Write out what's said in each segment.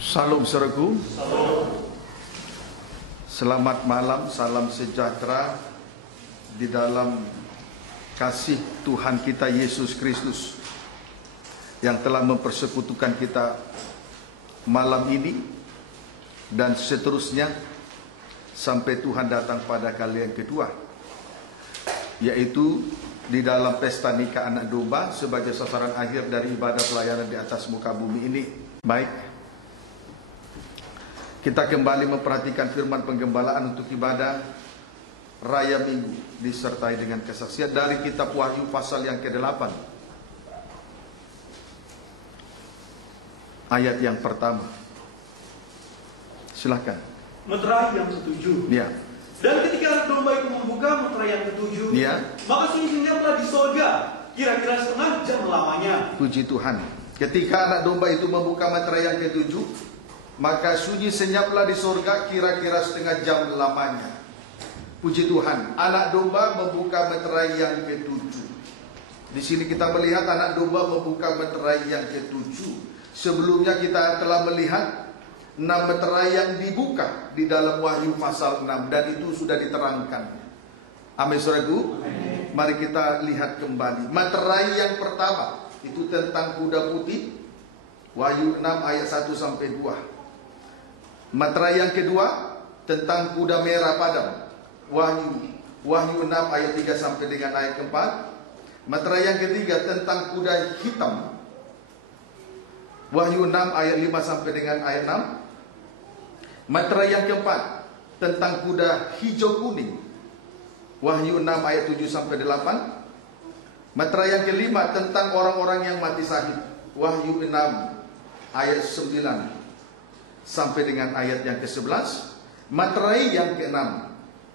Salam saudaraku. Selamat malam, salam sejahtera di dalam kasih Tuhan kita Yesus Kristus yang telah mempersekutukan kita malam ini dan seterusnya sampai Tuhan datang pada kali yang kedua, yaitu di dalam pesta nikah anak domba sebagai sasaran akhir dari ibadah pelayanan di atas muka bumi ini. Baik, kita kembali memperhatikan firman penggembalaan untuk ibadah Raya Minggu disertai dengan kesaksian dari kitab Wahyu pasal yang ke-8 ayat yang pertama. Silakan. Meterai yang ketujuh. Ya. Dan ketika anak domba itu membuka meterai yang ketujuh, Ya. maka sunyi-sunyinya telah di sorga, kira-kira setengah jam lamanya. Puji Tuhan. Ketika anak domba itu membuka meterai yang ketujuh, maka sunyi senyaplah di sorga kira-kira setengah jam lamanya. Puji Tuhan, anak domba membuka meterai yang ketujuh. Di sini kita melihat anak domba membuka meterai yang ketujuh. Sebelumnya kita telah melihat 6 meterai yang dibuka di dalam Wahyu pasal 6 dan itu sudah diterangkan. Amin saudaraku. Mari kita lihat kembali. Meterai yang pertama itu tentang kuda putih. Wahyu 6 ayat 1 sampai 2. Meterai yang kedua tentang kuda merah padam. Wahyu 6 ayat 3 sampai dengan ayat keempat. Meterai yang ketiga tentang kuda hitam. Wahyu 6 ayat 5 sampai dengan ayat 6. Meterai yang keempat tentang kuda hijau kuning. Wahyu 6 ayat 7 sampai 8. Meterai yang kelima tentang orang-orang yang mati syahid. Wahyu 6 ayat 9 sampai dengan ayat yang ke-11. Meterai yang ke-6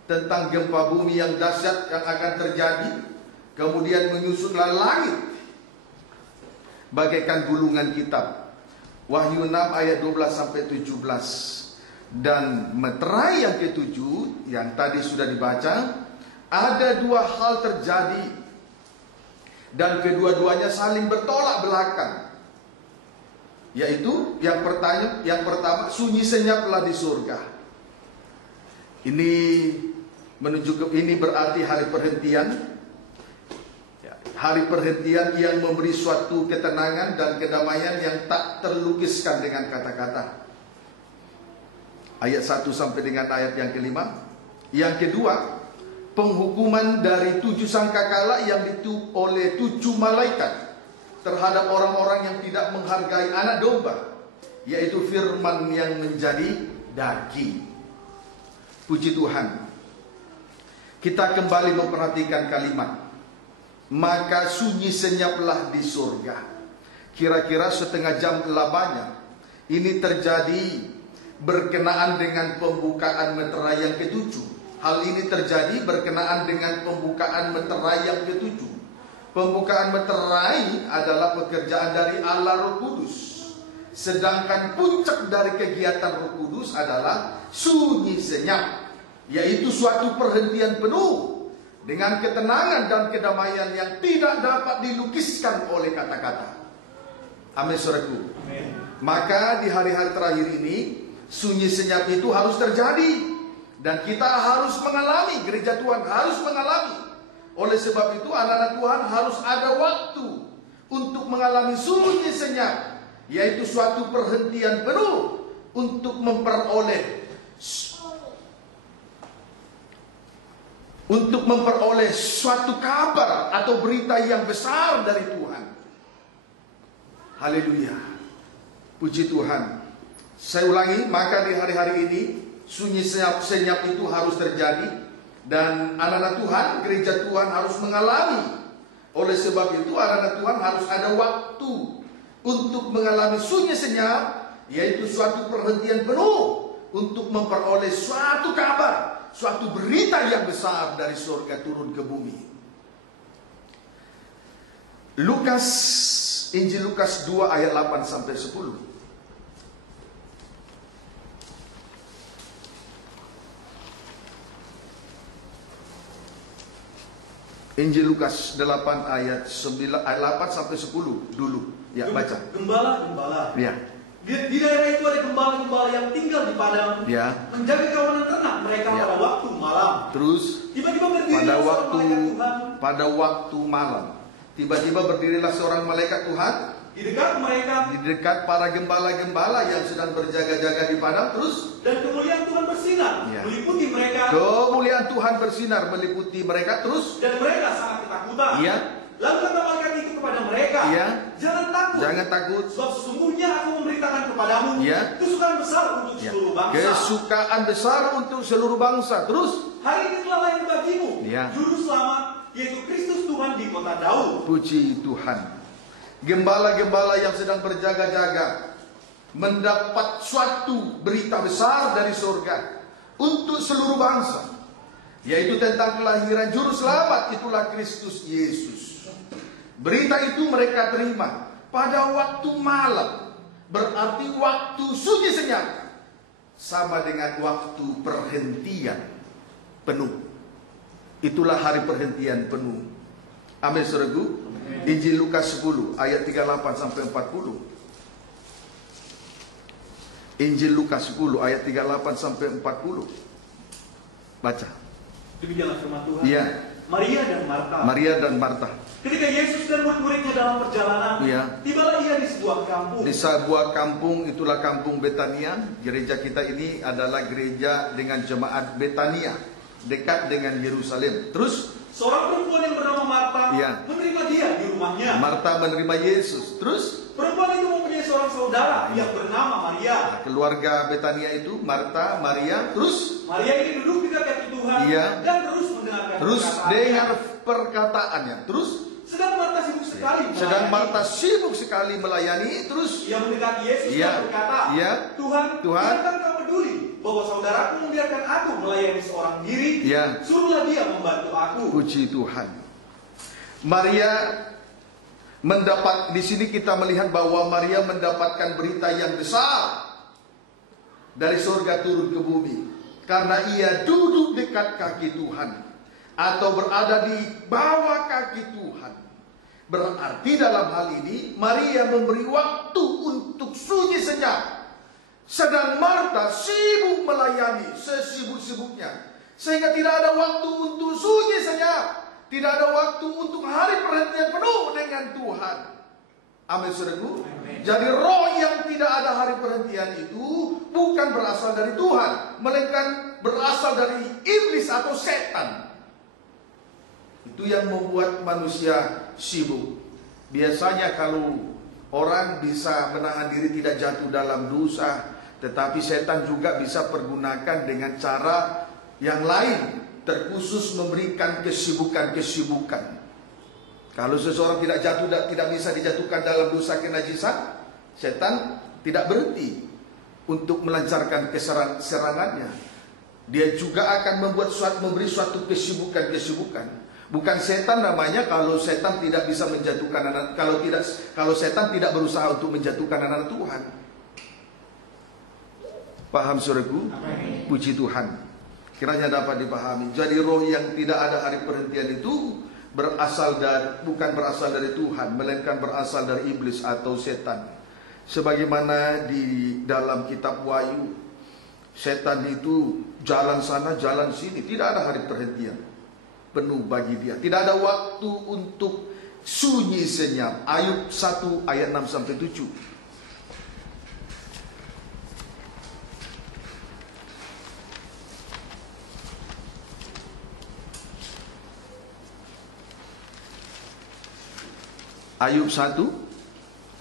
tentang gempa bumi yang dahsyat yang akan terjadi, kemudian menyusutlah langit bagaikan gulungan kitab. Wahyu 6 ayat 12 sampai 17. Dan meterai yang ke-7 yang tadi sudah dibaca, ada 2 hal terjadi dan kedua-duanya saling bertolak belakang. Yaitu yang pertama sunyi senyaplah di surga. Ini menunjukkan ini berarti hari perhentian. Hari perhentian yang memberi suatu ketenangan dan kedamaian yang tak terlukiskan dengan kata-kata. Ayat 1 sampai dengan ayat yang kelima. Yang kedua, penghukuman dari 7 sangkakala yang ditiup oleh 7 malaikat terhadap orang-orang yang tidak menghargai anak domba, yaitu firman yang menjadi daging. Puji Tuhan. Kita kembali memperhatikan kalimat, maka sunyi senyaplah di surga. Kira-kira setengah jam lamanya. Ini terjadi berkenaan dengan pembukaan meterai yang ke-7. Hal ini terjadi berkenaan dengan pembukaan meterai yang ke-7. Pembukaan meterai adalah pekerjaan dari Allah Roh Kudus. Sedangkan puncak dari kegiatan Roh Kudus adalah sunyi senyap, yaitu suatu perhentian penuh dengan ketenangan dan kedamaian yang tidak dapat dilukiskan oleh kata-kata. Amin saudaraku. Maka di hari-hari terakhir ini sunyi senyap itu harus terjadi. Dan kita harus mengalami, gereja Tuhan harus mengalami. Oleh sebab itu anak-anak Tuhan harus ada waktu untuk mengalami sunyi senyap, yaitu suatu perhentian penuh untuk memperoleh suatu kabar atau berita yang besar dari Tuhan. Haleluya. Puji Tuhan. Saya ulangi, maka di hari-hari ini sunyi senyap itu harus terjadi. Dan anak-anak Tuhan, gereja Tuhan harus mengalami. Oleh sebab itu anak-anak Tuhan harus ada waktu untuk mengalami sunyi senyap, yaitu suatu perhentian penuh untuk memperoleh suatu kabar, suatu berita yang besar dari surga turun ke bumi. Injil Lukas 2 ayat 8 sampai 10. Injil Lukas 8 ayat 8 sampai 10 dulu. Ya, baca. Gembala-gembala. Ya. Di daerah itu ada gembala-gembala yang tinggal di padang, Ya. menjaga kawanan ternak mereka Ya. pada waktu malam. Terus Tiba-tiba berdirilah pada seorang malaikat Tuhan pada waktu malam, tiba-tiba berdirilah seorang malaikat Tuhan di dekat mereka, di dekat para gembala-gembala yang sedang berjaga-jaga di padang. Terus dan kemuliaan Tuhan bersinar Ya. meliputi mereka, kemuliaan Tuhan bersinar meliputi mereka. Terus dan mereka sangat ketakutan. ya, Lalu kata malaikat itu kepada mereka, Ya. jangan takut, jangan takut. sebab sesungguhnya aku memberitakan kepadamu Ya. kesukaan besar untuk Ya. seluruh bangsa. Kesukaan besar untuk seluruh bangsa. Terus Hari ini telah lahir bagimu Ya. juru selamat, yaitu Kristus Tuhan di kota Daud. puji Tuhan. Gembala-gembala yang sedang berjaga-jaga mendapat suatu berita besar dari surga untuk seluruh bangsa, yaitu tentang kelahiran juru selamat, itulah Kristus Yesus. Berita itu mereka terima pada waktu malam, berarti waktu sunyi senyap, sama dengan waktu perhentian penuh. Itulah hari perhentian penuh. Amin, saudaraku. Injil Lukas 10 ayat 38 sampai 40. Injil Lukas 10 ayat 38 sampai 40. Baca. Demikianlah firman Tuhan. Iya. Maria dan Marta. Maria dan Marta. Ketika Yesus dan murid-muridnya dalam perjalanan, Iya. tibalah ia di sebuah kampung. Di sebuah kampung, itulah kampung Betania. Gereja kita ini adalah gereja dengan jemaat Betania, dekat dengan Yerusalem. Terus Seorang perempuan yang bernama Marta Iya. menerima dia di rumahnya. Marta menerima Yesus. Terus Perempuan itu mempunyai seorang saudara yang bernama Maria. keluarga Betania itu Marta, Maria. Terus Maria ini duduk di kaki Tuhan Iya. dan terus mendengarkan terus perkataannya. dengar perkataannya. Terus Sedang Marta sibuk sekali sedang melayani. Marta sibuk sekali melayani. Terus Ia mendekati Yesus Iya. dan berkata, Iya. Tuhan, Tuhan. bukankah kau peduli bahwa saudaraku membiarkan aku melayani seorang diri? Iya. Suruhlah dia membantu aku. puji Tuhan. Maria mendapat, di sini kita melihat bahwa Maria mendapatkan berita yang besar dari surga turun ke bumi, karena ia duduk dekat kaki Tuhan atau berada di bawah kaki Tuhan. Berarti dalam hal ini Maria memberi waktu untuk sunyi senyap, sedang Marta sibuk melayani sesibuk-sibuknya, sehingga tidak ada waktu untuk sunyi senyap. Tidak ada waktu untuk hari perhentian penuh dengan Tuhan. Amin, saudaraku. Jadi roh yang tidak ada hari perhentian itu bukan berasal dari Tuhan, melainkan berasal dari iblis atau setan. Itu yang membuat manusia sibuk. Biasanya kalau orang bisa menahan diri tidak jatuh dalam dosa, tetapi setan juga bisa pergunakan dengan cara yang lain, terkhusus memberikan kesibukan-kesibukan. Kalau seseorang tidak jatuh, tidak bisa dijatuhkan dalam dosa kenajisan, setan tidak berhenti untuk melancarkan serangannya. Dia juga akan memberi suatu kesibukan-kesibukan. Bukan setan namanya kalau setan tidak bisa menjatuhkan anak, kalau setan tidak berusaha untuk menjatuhkan anak Tuhan. Paham, saudaraku? Puji Tuhan. Kiranya dapat dipahami. Jadi roh yang tidak ada hari perhentian itu bukan berasal dari Tuhan, melainkan berasal dari iblis atau setan. Sebagaimana di dalam kitab Wahyu, setan itu jalan sana jalan sini, tidak ada hari perhentian penuh bagi dia. Tidak ada waktu untuk sunyi senyap. Ayub 1 ayat 6 sampai 7. Ayub 1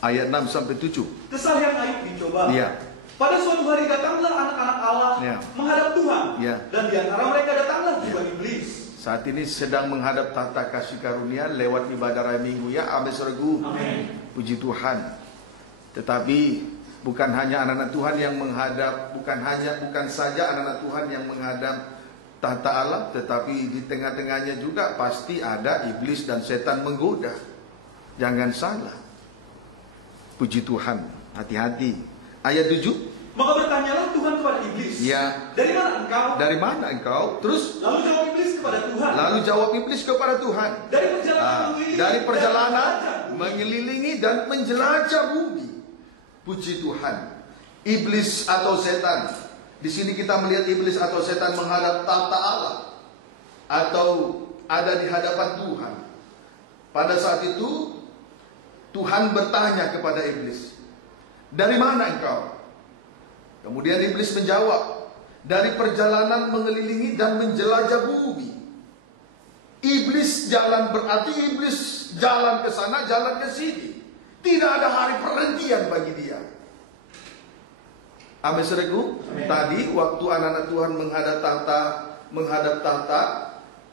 ayat 6 sampai 7. Kesal yang Ayub dicoba. Iya. Pada suatu hari datanglah anak-anak Allah Iya. menghadap Tuhan. Iya. Dan di antara mereka datanglah juga iblis. Saat ini sedang menghadap tahta kasih karunia lewat ibadah raya minggu, ya. Amin, saudaraku. Amin. Puji Tuhan. Tetapi bukan hanya anak-anak Tuhan yang menghadap, bukan saja anak-anak Tuhan yang menghadap tahta Allah, tetapi di tengah-tengahnya juga pasti ada iblis dan setan menggoda. Jangan salah. Puji Tuhan. Hati-hati. Ayat 7. Maka bertanyalah Tuhan kepada iblis. Ya. Dari mana engkau? Dari mana engkau? Terus Lalu jawab iblis kepada Tuhan. lalu jawab iblis kepada Tuhan. Dari perjalanan Mengelilingi dan menjelajah bumi. Puji Tuhan. Iblis atau setan. Di sini kita melihat iblis atau setan menghadap tahta Allah atau ada di hadapan Tuhan. Pada saat itu Tuhan bertanya kepada iblis, "Dari mana engkau?" Kemudian iblis menjawab, "Dari perjalanan mengelilingi dan menjelajah bumi." Iblis jalan, berarti iblis jalan ke sana, jalan ke sini. Tidak ada hari perhentian bagi dia. Amin, saudaraku. Tadi waktu anak-anak Tuhan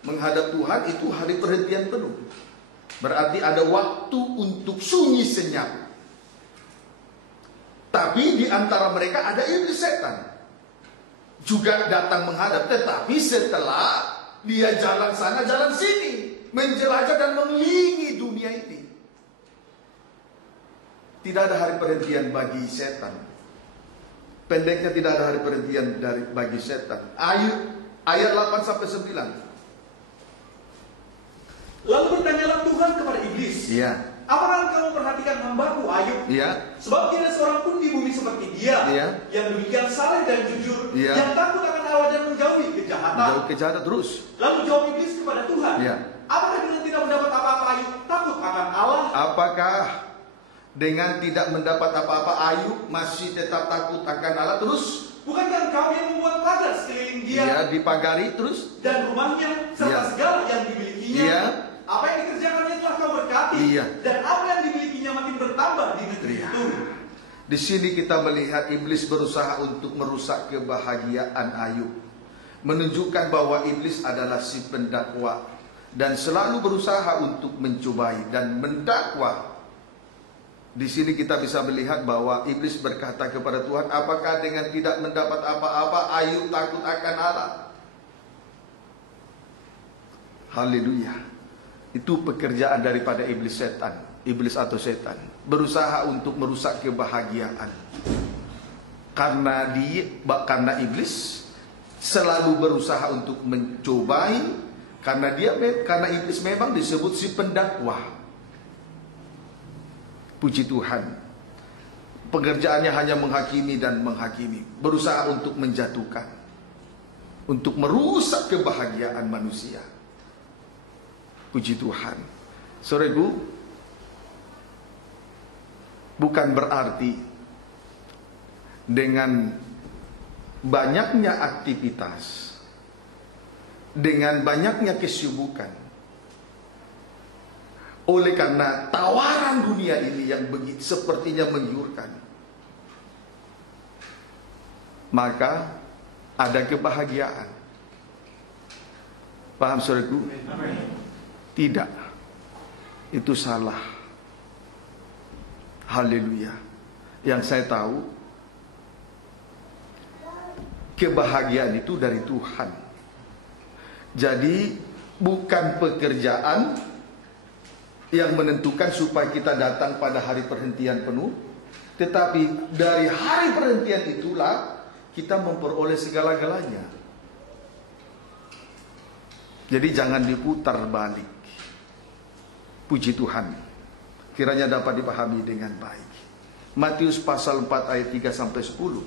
menghadap Tuhan, itu hari perhentian penuh. Berarti ada waktu untuk sunyi senyap. Tapi di antara mereka ada iblis setan juga datang menghadap. Tetapi setelah dia jalan sana jalan sini, menjelajah dan mengelilingi dunia ini, tidak ada hari perhentian bagi setan. Pendeknya, tidak ada hari perhentian bagi setan. Ayat 8 sampai 9. Lalu bertanyalah Tuhan kepada iblis, Iya. "Apakah engkau memperhatikan hambaku Ayub? Iya. Sebab tidak seorang pun di bumi seperti dia, Iya. yang demikian saleh dan jujur, Iya. yang takut akan Allah dan menjauhi kejahatan." Jauh kejahatan terus. Lalu jawab iblis kepada Tuhan, Iya. "Apakah dengan tidak mendapat apa-apa Ayub takut akan Allah?" Apakah dengan tidak mendapat apa-apa Ayub masih tetap takut akan Allah? Terus, Bukankah engkau yang membuat pagar sekeliling dia, ya, dipagari terus. dan rumahnya, serta Iya. segala yang dimilikinya? Iya. Apa yang dikerjakannya telah kau berkati, Iya. dan apa yang dimilikinya makin bertambah di negeri Iya. itu. Di sini kita melihat iblis berusaha untuk merusak kebahagiaan Ayub, menunjukkan bahwa iblis adalah si pendakwa dan selalu berusaha untuk mencobai dan mendakwa. Di sini kita bisa melihat bahwa iblis berkata kepada Tuhan, "Apakah dengan tidak mendapat apa-apa Ayub takut akan Allah?" Haleluya. Itu pekerjaan daripada iblis setan, iblis atau setan, berusaha untuk merusak kebahagiaan. Karena iblis selalu berusaha untuk mencobai, karena iblis memang disebut si pendakwa. Puji Tuhan. Pekerjaannya hanya menghakimi dan menghakimi, berusaha untuk menjatuhkan, untuk merusak kebahagiaan manusia. Puji Tuhan. Saudaraku, bukan berarti dengan banyaknya aktivitas, dengan banyaknya kesibukan, oleh karena tawaran dunia ini yang begitu sepertinya menggiurkan, maka ada kebahagiaan. Paham, saudaraku? Tidak. Itu salah. Haleluya. Yang saya tahu, kebahagiaan itu dari Tuhan. Jadi bukan pekerjaan yang menentukan supaya kita datang pada hari perhentian penuh, tetapi dari hari perhentian itulah kita memperoleh segala-galanya. Jadi jangan diputar balik. Puji Tuhan. Kiranya dapat dipahami dengan baik. Matius pasal 4 ayat 3 sampai 10.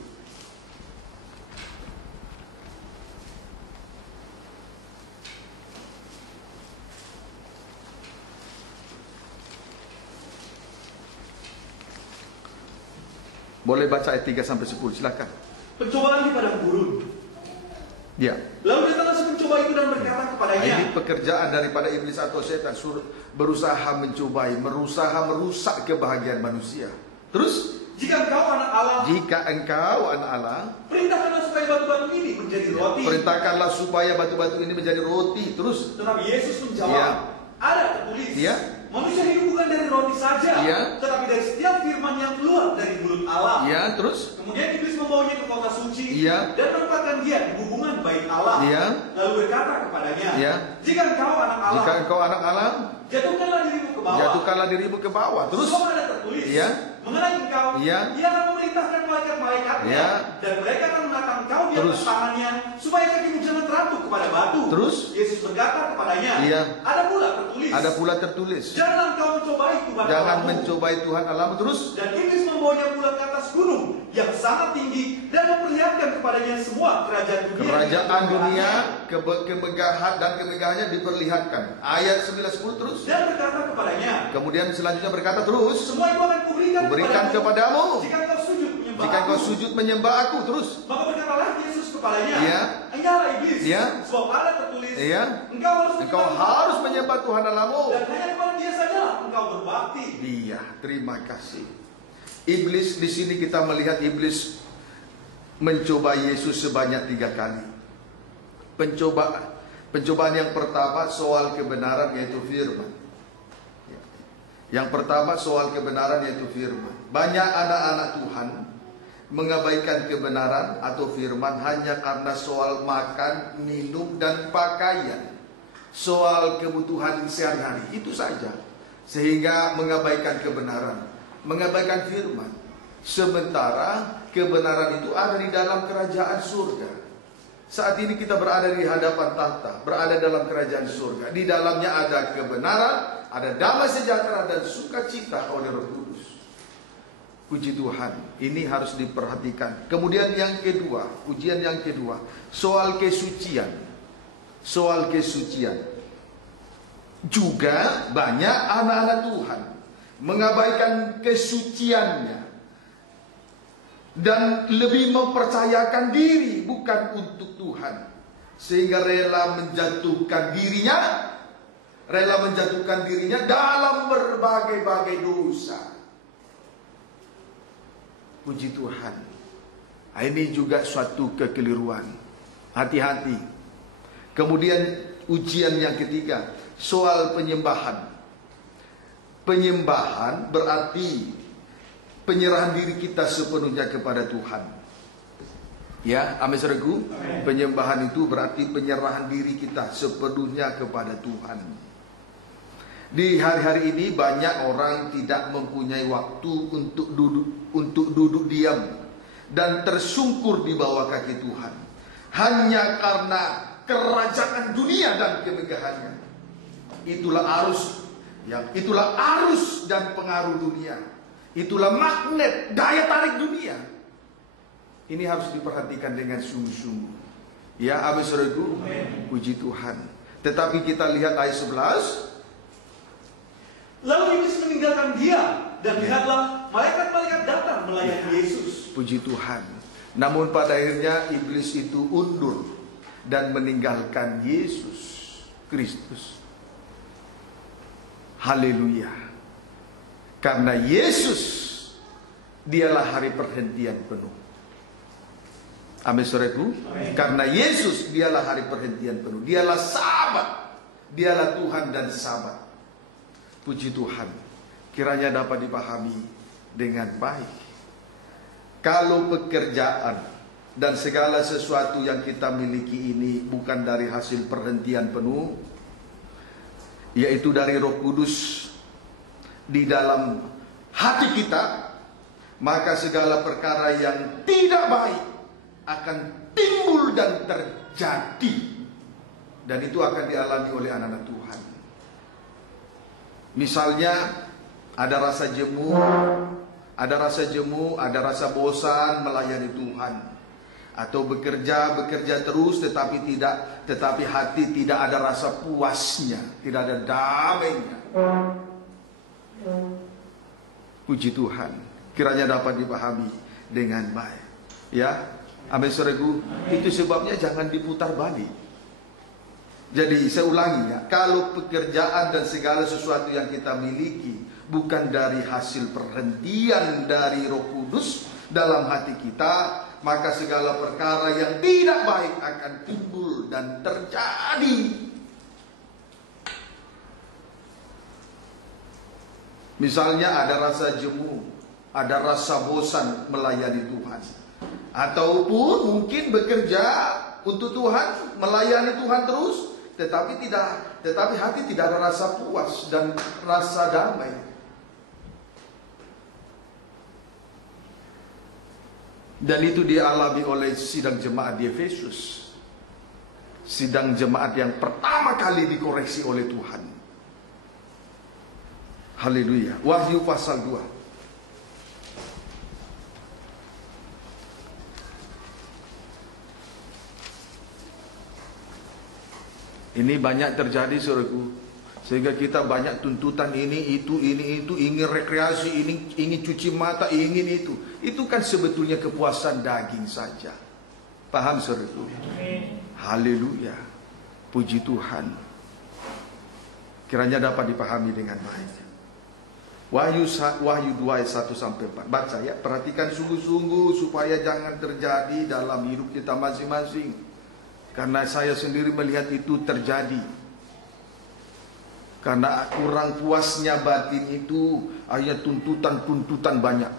Boleh baca ayat 3 sampai 10, silakan. Pencobaan di padang gurun. Ya. Lalu datanglah si pencoba itu dan berkata kepadanya, Ini pekerjaan daripada iblis atau setan, berusaha mencobai, berusaha merusak kebahagiaan manusia. Terus, "Jika engkau anak Allah, perintahkanlah supaya batu-batu ini menjadi roti." Perintahkanlah supaya batu-batu ini menjadi roti. Terus, Tetapi Yesus menjawab, Ya. "Ada tertulis, Ya. manusia hidup bukan dari roti saja, Ya. tetapi dari setiap firman yang keluar dari mulut Allah." ya, terus, Kemudian iblis membawanya ke kota suci, Ya. dan menempatkan dia di hubungan bait Allah. Ya. Lalu berkata kepadanya, Ya. "Jika engkau anak Allah, jika engkau anak Allah, jatuhkanlah dirimu ke bawah. jatuhkanlah dirimu ke bawah. Terus, Sebab ada tertulis, Ya. mengenai engkau, Iya. Ia akan memerintahkan malaikat-malaikatnya, Iya. dan mereka akan menatang engkau di atas Terus. tangannya, supaya kakimu jangan teratup kepada batu. Terus. Yesus berkata kepadanya, Iya. ada pula tertulis, Jangan engkau mencobai Tuhan Allahmu. mencobai Tuhan Allahmu. Terus. Dan iblis membawanya pula ke atas gunung yang sangat tinggi dan memperlihatkan kepadanya semua kerajaan dunia. Kerajaan dunia, kemegahan dan kemegahannya diperlihatkan. Ayat 9-10 terus. Dan berkata kepadanya, Kemudian selanjutnya berkata terus. semua itu akan kuberikan Kepadamu. jika engkau sujud menyembah Jika aku. engkau sujud menyembah aku. Terus. Maka berkatalah Yesus kepadanya, Iya. engkaulah iblis, Iya. sebab ada tertulis, Iya. engkau harus menyembah Tuhan Allahmu. dan hanya kepada Dia sajalah engkau berbakti. Iya, terima kasih. Iblis, di sini kita melihat iblis mencoba Yesus sebanyak 3 kali. Pencobaan yang pertama soal kebenaran, yaitu firman. Yang pertama soal kebenaran, yaitu firman. Banyak anak-anak Tuhan mengabaikan kebenaran atau firman hanya karena soal makan, minum, dan pakaian. Soal kebutuhan sehari-hari, itu saja. Sehingga mengabaikan kebenaran, mengabaikan firman. Sementara kebenaran itu ada di dalam kerajaan surga. Saat ini kita berada di hadapan tahta, berada dalam kerajaan surga. Di dalamnya ada kebenaran, ada damai sejahtera dan sukacita oleh Roh Kudus. Puji Tuhan, ini harus diperhatikan. Kemudian yang kedua, ujian yang kedua, soal kesucian. Soal kesucian. Juga banyak anak-anak Tuhan mengabaikan kesuciannya dan lebih mempercayakan diri bukan untuk Tuhan, sehingga rela menjatuhkan dirinya dalam berbagai-bagai dosa. Puji Tuhan. Ini juga suatu kekeliruan. Hati-hati. Kemudian ujian yang ketiga, soal penyembahan. Penyembahan berarti penyerahan diri kita sepenuhnya kepada Tuhan. Ya, amin saudaraku. Penyembahan itu berarti penyerahan diri kita sepenuhnya kepada Tuhan. Di hari-hari ini banyak orang tidak mempunyai waktu untuk duduk diam dan tersungkur di bawah kaki Tuhan, hanya karena kerajaan dunia dan kemegahannya. Itulah arus dan pengaruh dunia. Itulah magnet, daya tarik dunia. Ini harus diperhatikan dengan sungguh-sungguh. Ya, amin saudaraku. Puji Tuhan. Tetapi kita lihat ayat 11. Lalu iblis meninggalkan dia, dan lihatlah malaikat-malaikat datang melayani Yesus. Puji Tuhan. Namun pada akhirnya iblis itu undur dan meninggalkan Yesus Kristus. Haleluya. Karena Yesus dialah hari perhentian penuh. Amin saudaraku. Karena Yesus dialah hari perhentian penuh. Dialah Sabat. Dialah Tuhan dan Sabat. Puji Tuhan. Kiranya dapat dipahami dengan baik. Kalau pekerjaan dan segala sesuatu yang kita miliki ini bukan dari hasil perhentian penuh, yaitu dari Roh Kudus di dalam hati kita, maka segala perkara yang tidak baik akan timbul dan terjadi, dan itu akan dialami oleh anak-anak Tuhan. Misalnya ada rasa jemu, ada rasa bosan melayani Tuhan, atau bekerja terus tetapi hati tidak ada rasa puasnya, tidak ada damainya. Puji Tuhan, kiranya dapat dipahami dengan baik. Ya, amin saudaraku. Itu sebabnya jangan diputar balik. Jadi saya ulangi ya, kalau pekerjaan dan segala sesuatu yang kita miliki bukan dari hasil perhentian dari Roh Kudus dalam hati kita, maka segala perkara yang tidak baik akan timbul dan terjadi. Misalnya ada rasa jemu, ada rasa bosan melayani Tuhan, ataupun mungkin bekerja untuk Tuhan, melayani Tuhan terus, tetapi hati tidak ada rasa puas dan rasa damai. Dan itu dialami oleh sidang jemaat di Efesus. Sidang jemaat yang pertama kali dikoreksi oleh Tuhan. Haleluya. Wahyu pasal 2. Ini banyak terjadi, saudaraku. Sehingga kita banyak tuntutan ini, itu, ingin rekreasi, ingin cuci mata, ingin itu. Itu kan sebetulnya kepuasan daging saja. Paham, saudaraku? Haleluya. Puji Tuhan. Kiranya dapat dipahami dengan baik. Wahyu 2 ayat 1 sampai 4. Baca ya, perhatikan sungguh-sungguh supaya jangan terjadi dalam hidup kita masing-masing. Karena saya sendiri melihat itu terjadi. Karena kurang puasnya batin itu, akhirnya tuntutan banyak.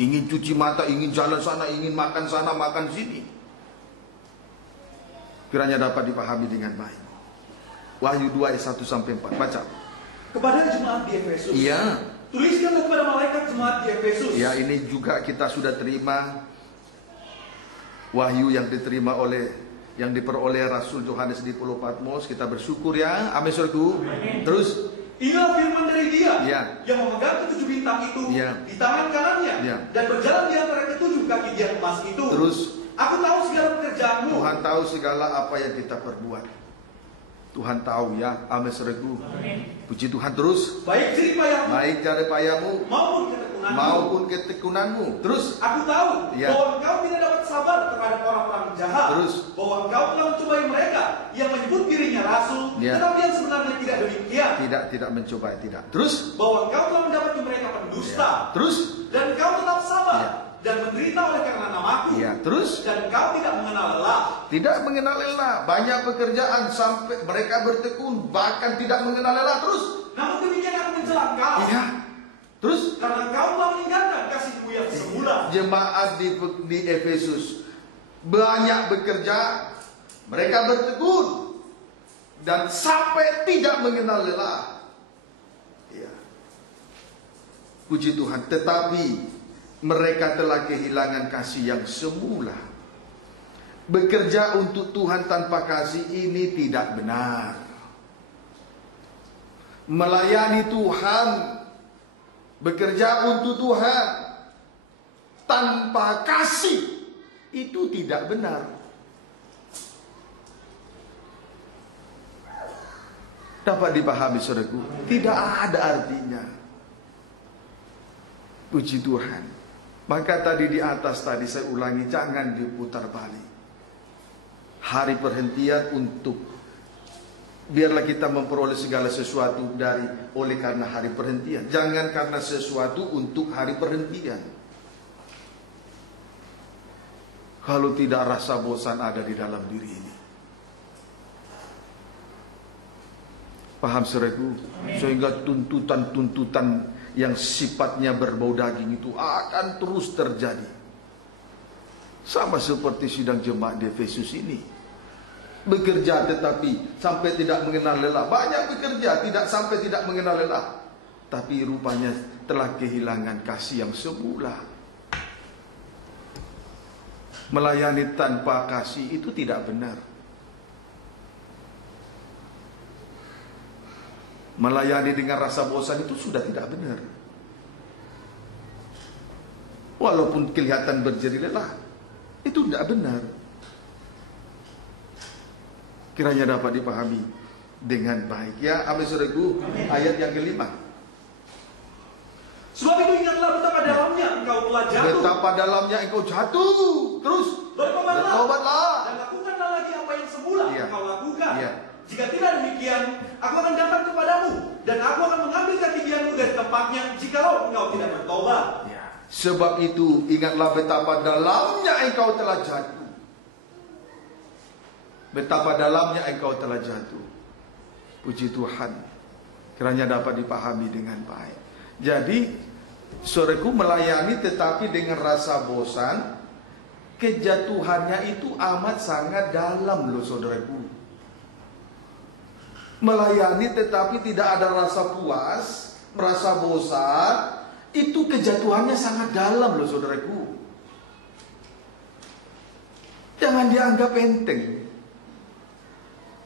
Ingin cuci mata, ingin jalan sana, ingin makan sana, makan sini. Kiranya dapat dipahami dengan baik. Wahyu 2 ayat 1 sampai 4. Baca. Kepada jemaat di Efesus. Iya. Tuliskanlah kepada malaikat jemaat di Efesus. Ya, ini juga kita sudah terima wahyu yang diterima yang diperoleh Rasul Yohanes di Pulau Patmos. Kita bersyukur ya. Amin, saudaraku. Terus, inilah firman dari Dia ya, yang memegang ketujuh bintang itu ya, di tangan kanannya, ya, dan berjalan di antara ketujuh kaki Dia emas itu. Terus, aku tahu segala pekerjaanmu. Tuhan tahu segala apa yang kita perbuat. Tuhan tahu ya. Amin, saudaraku. Puji Tuhan. Terus, baik jerih payahmu maupun ketekunanmu. Terus, aku tahu ya, bahwa engkau tidak dapat sabar terhadap orang-orang jahat. Terus, bahwa engkau telah mencobai mereka yang menyebut dirinya rasul, ya, tetapi yang sebenarnya tidak demikian. Tidak mencobai, tidak. Terus, bahwa engkau telah mendapati mereka pendusta. Ya. Terus, dan engkau tetap sabar, ya, dan menderita oleh karena namaku. Ya. Terus, dan engkau tidak mengenal lelah. Tidak mengenal lelah. Banyak pekerjaan sampai mereka bertekun, bahkan tidak mengenal lelah. Terus, namun demikian aku mencela engkau. Iya. Terus, karena engkau telah meninggalkan kasihmu yang semula. Jemaat di Efesus banyak bekerja, mereka bertekun, dan sampai tidak mengenal lelah. Ya. Puji Tuhan. Tetapi mereka telah kehilangan kasih yang semula. Bekerja untuk Tuhan tanpa kasih ini tidak benar. Melayani Tuhan, bekerja untuk Tuhan tanpa kasih itu tidak benar. Dapat dipahami, saudaraku? Tidak ada artinya. Puji Tuhan. Maka tadi di atas tadi saya ulangi, jangan diputar balik. Hari perhentian untuk biarlah kita memperoleh segala sesuatu oleh karena hari perhentian. Jangan karena sesuatu untuk hari perhentian. Kalau tidak, rasa bosan ada di dalam diri ini. Paham, saudaraku? Sehingga tuntutan-tuntutan yang sifatnya berbau daging itu akan terus terjadi. Sama seperti sidang jemaat di Efesus ini. Bekerja tetapi sampai tidak mengenal lelah. Banyak bekerja sampai tidak mengenal lelah. Tapi rupanya telah kehilangan kasih yang semula. Melayani tanpa kasih itu tidak benar. Melayani dengan rasa bosan itu sudah tidak benar. Walaupun kelihatan berjerih lelah, itu tidak benar. Kiranya dapat dipahami dengan baik ya. Amin, saudaraku. Ayat yang kelima. Sebab itu ingatlah betapa dalamnya engkau telah jatuh. Betapa dalamnya engkau jatuh. Terus bertobatlah. Dan lakukanlah lagi apa yang semula engkau lakukan. Ya. Jika tidak demikian, aku akan datang kepadamu dan aku akan mengambil kaki gianmu dari tempatnya jikalau engkau tidak bertobat. Ya. Sebab itu ingatlah betapa dalamnya engkau telah jatuh. Betapa dalamnya engkau telah jatuh. Puji Tuhan. Kiranya dapat dipahami dengan baik. Jadi, saudaraku, melayani tetapi dengan rasa bosan, kejatuhannya itu amat sangat dalam loh, saudaraku. Melayani tetapi tidak ada rasa puas, merasa bosan, itu kejatuhannya sangat dalam loh, saudaraku. Jangan dianggap enteng.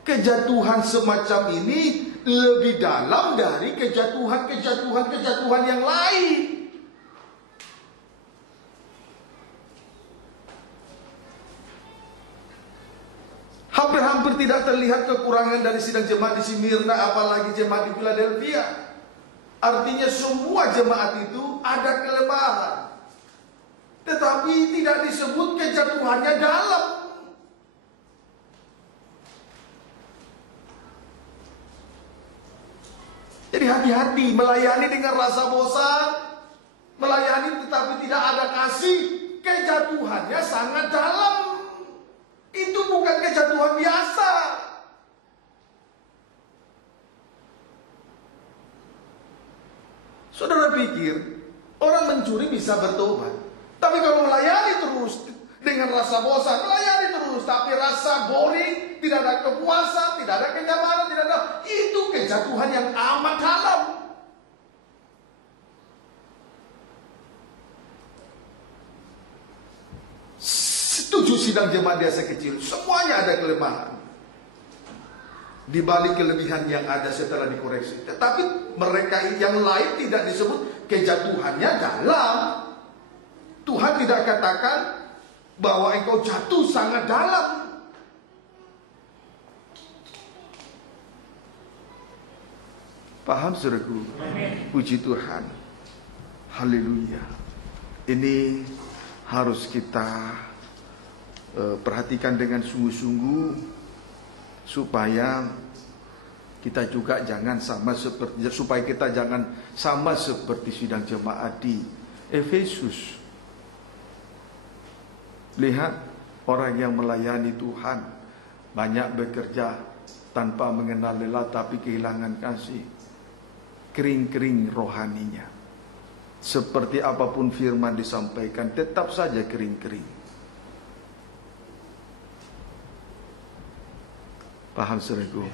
Kejatuhan semacam ini lebih dalam dari kejatuhan yang lain. Hampir-hampir tidak terlihat kekurangan dari sidang jemaat di Smyrna, apalagi jemaat di Philadelphia. Artinya semua jemaat itu ada kelemahan, tetapi tidak disebut kejatuhannya dalam. Jadi hati-hati melayani dengan rasa bosan, melayani tetapi tidak ada kasih, kejatuhannya sangat dalam. Itu bukan kejatuhan biasa. Saudara pikir orang mencuri bisa bertobat, tapi kalau melayani terus dengan rasa bosan, melayani terus tapi rasa boring, tidak ada kepuasan, tidak ada kenyamanan, tidak ada, itu kejatuhan yang amat dalam. Setuju sidang jemaat desa kecil, semuanya ada kelemahan. Di balik kelebihan yang ada setelah dikoreksi, tetapi mereka yang lain tidak disebut kejatuhannya dalam. Tuhan tidak katakan bahwa engkau jatuh sangat dalam. Paham saudaraku? Puji Tuhan. Haleluya. Ini harus kita perhatikan dengan sungguh-sungguh, supaya kita juga jangan sama seperti sidang jemaat di Efesus. Lihat orang yang melayani Tuhan, banyak bekerja tanpa mengenal lelah, tapi kehilangan kasih, kering-kering rohaninya. Seperti apapun firman disampaikan, tetap saja kering-kering. Paham saudaraku?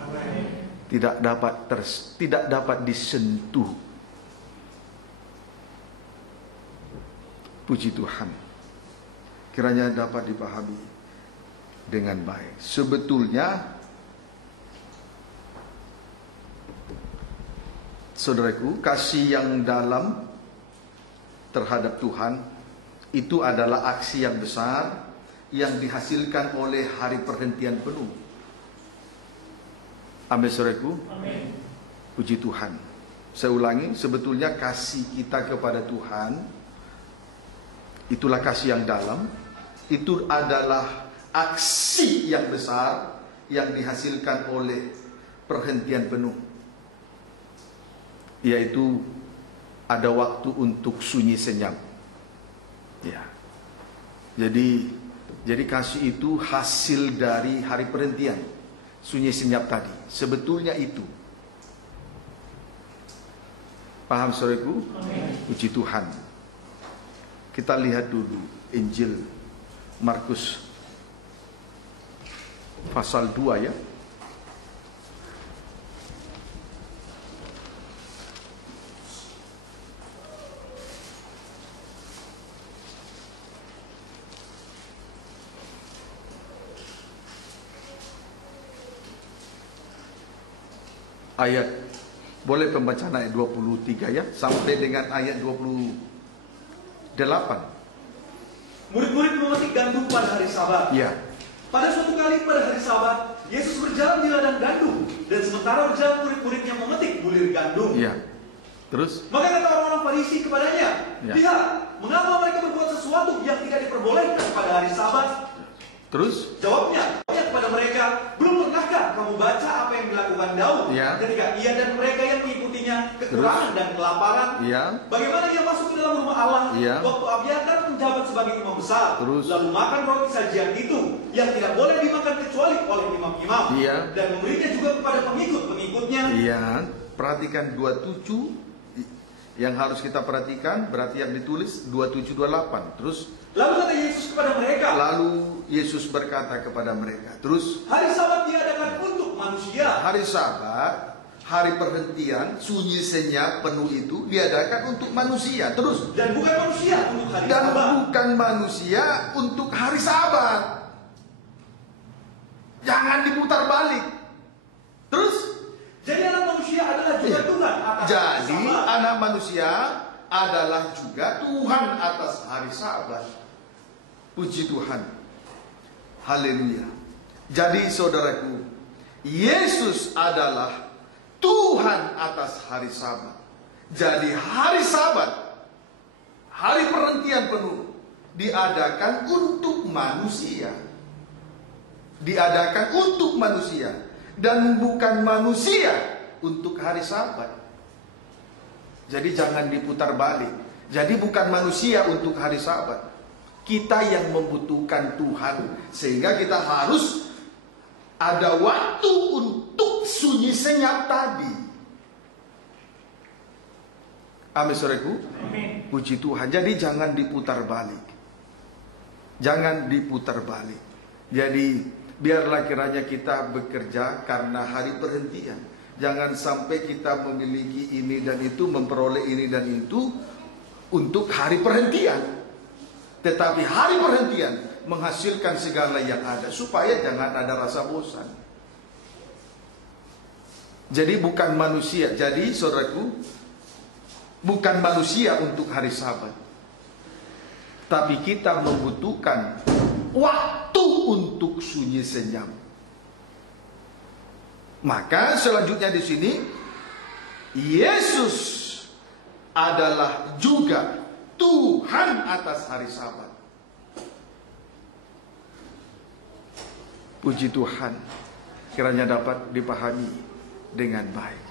Tidak dapat disentuh. Puji Tuhan. Kiranya dapat dipahami dengan baik. Sebetulnya saudaraku, kasih yang dalam terhadap Tuhan itu adalah aksi yang besar yang dihasilkan oleh hari perhentian penuh. Amin saudaraku. Amin. Puji Tuhan. Saya ulangi, sebetulnya kasih kita kepada Tuhan, itulah kasih yang dalam. Itu adalah aksi yang besar yang dihasilkan oleh perhentian penuh, yaitu ada waktu untuk sunyi senyap. Ya. Jadi kasih itu hasil dari hari perhentian, sunyi senyap tadi. Sebetulnya itu. Paham saudaraku? Puji Tuhan. Kita lihat dulu Injil Markus pasal 2 ya. Ayat, boleh pembacaan ayat 23 ya, sampai dengan ayat 28. Murid-murid memetik gandum pada hari Sabat. Ya. Pada suatu kali pada hari Sabat, Yesus berjalan di ladang gandum, dan sementara berjalan murid-muridnya memetik bulir gandum. Ya. Terus? Maka kata orang-orang Farisi kepadanya, ya. Lihat, mengapa mereka berbuat sesuatu yang tidak diperbolehkan pada hari Sabat? Terus? Jawabnya kepada mereka, belum pernahkah kamu baca apa yang dilakukan Daud ya. ketika ia dan mereka yang mengikutinya kekurangan dan kelaparan? Ya. Bagaimana ia masuk ke dalam rumah Allah ya. waktu Abiatar menjabat sebagai imam besar, terus? Lalu makan roti sajian itu yang tidak boleh dimakan kecuali oleh imam-imam, ya. Dan memberinya juga kepada pengikut-pengikutnya. Iya. Perhatikan 27 yang harus kita perhatikan, berarti yang ditulis 27-28. Terus? Lalu kata Yesus kepada mereka. Lalu Yesus berkata kepada mereka. Terus? Hari Sabat diadakan untuk manusia. Hari Sabat, hari perhentian, sunyi senyap penuh itu diadakan untuk manusia. Terus? Dan bukan manusia untuk hari Dan Sabat. bukan manusia untuk hari Sabat. Jangan diputar balik. Terus, Jadi anak manusia adalah juga Tuhan atas jadi Sabat. anak manusia adalah juga Tuhan atas hari Sabat. Puji Tuhan. Haleluya. Jadi saudaraku, Yesus adalah Tuhan atas hari Sabat. Jadi hari Sabat, hari perhentian penuh, diadakan untuk manusia. Diadakan untuk manusia. Dan bukan manusia untuk hari Sabat. Jadi jangan diputar balik. Jadi bukan manusia untuk hari Sabat. Kita yang membutuhkan Tuhan, sehingga kita harus ada waktu untuk sunyi senyap tadi. Amin, saudaraku. Amin. Puji Tuhan. Jadi jangan diputar balik. Jangan diputar balik. Jadi biarlah kiranya kita bekerja karena hari perhentian. Jangan sampai kita memiliki ini dan itu, memperoleh ini dan itu untuk hari perhentian. Tetapi hari perhentian menghasilkan segala yang ada, supaya jangan ada rasa bosan. Jadi bukan manusia. Jadi saudaraku, bukan manusia untuk hari Sabat. Tapi kita membutuhkan waktu untuk sunyi senyap. Maka selanjutnya di sini, Yesus adalah juga Tuhan atas hari Sabat. Puji Tuhan, kiranya dapat dipahami dengan baik.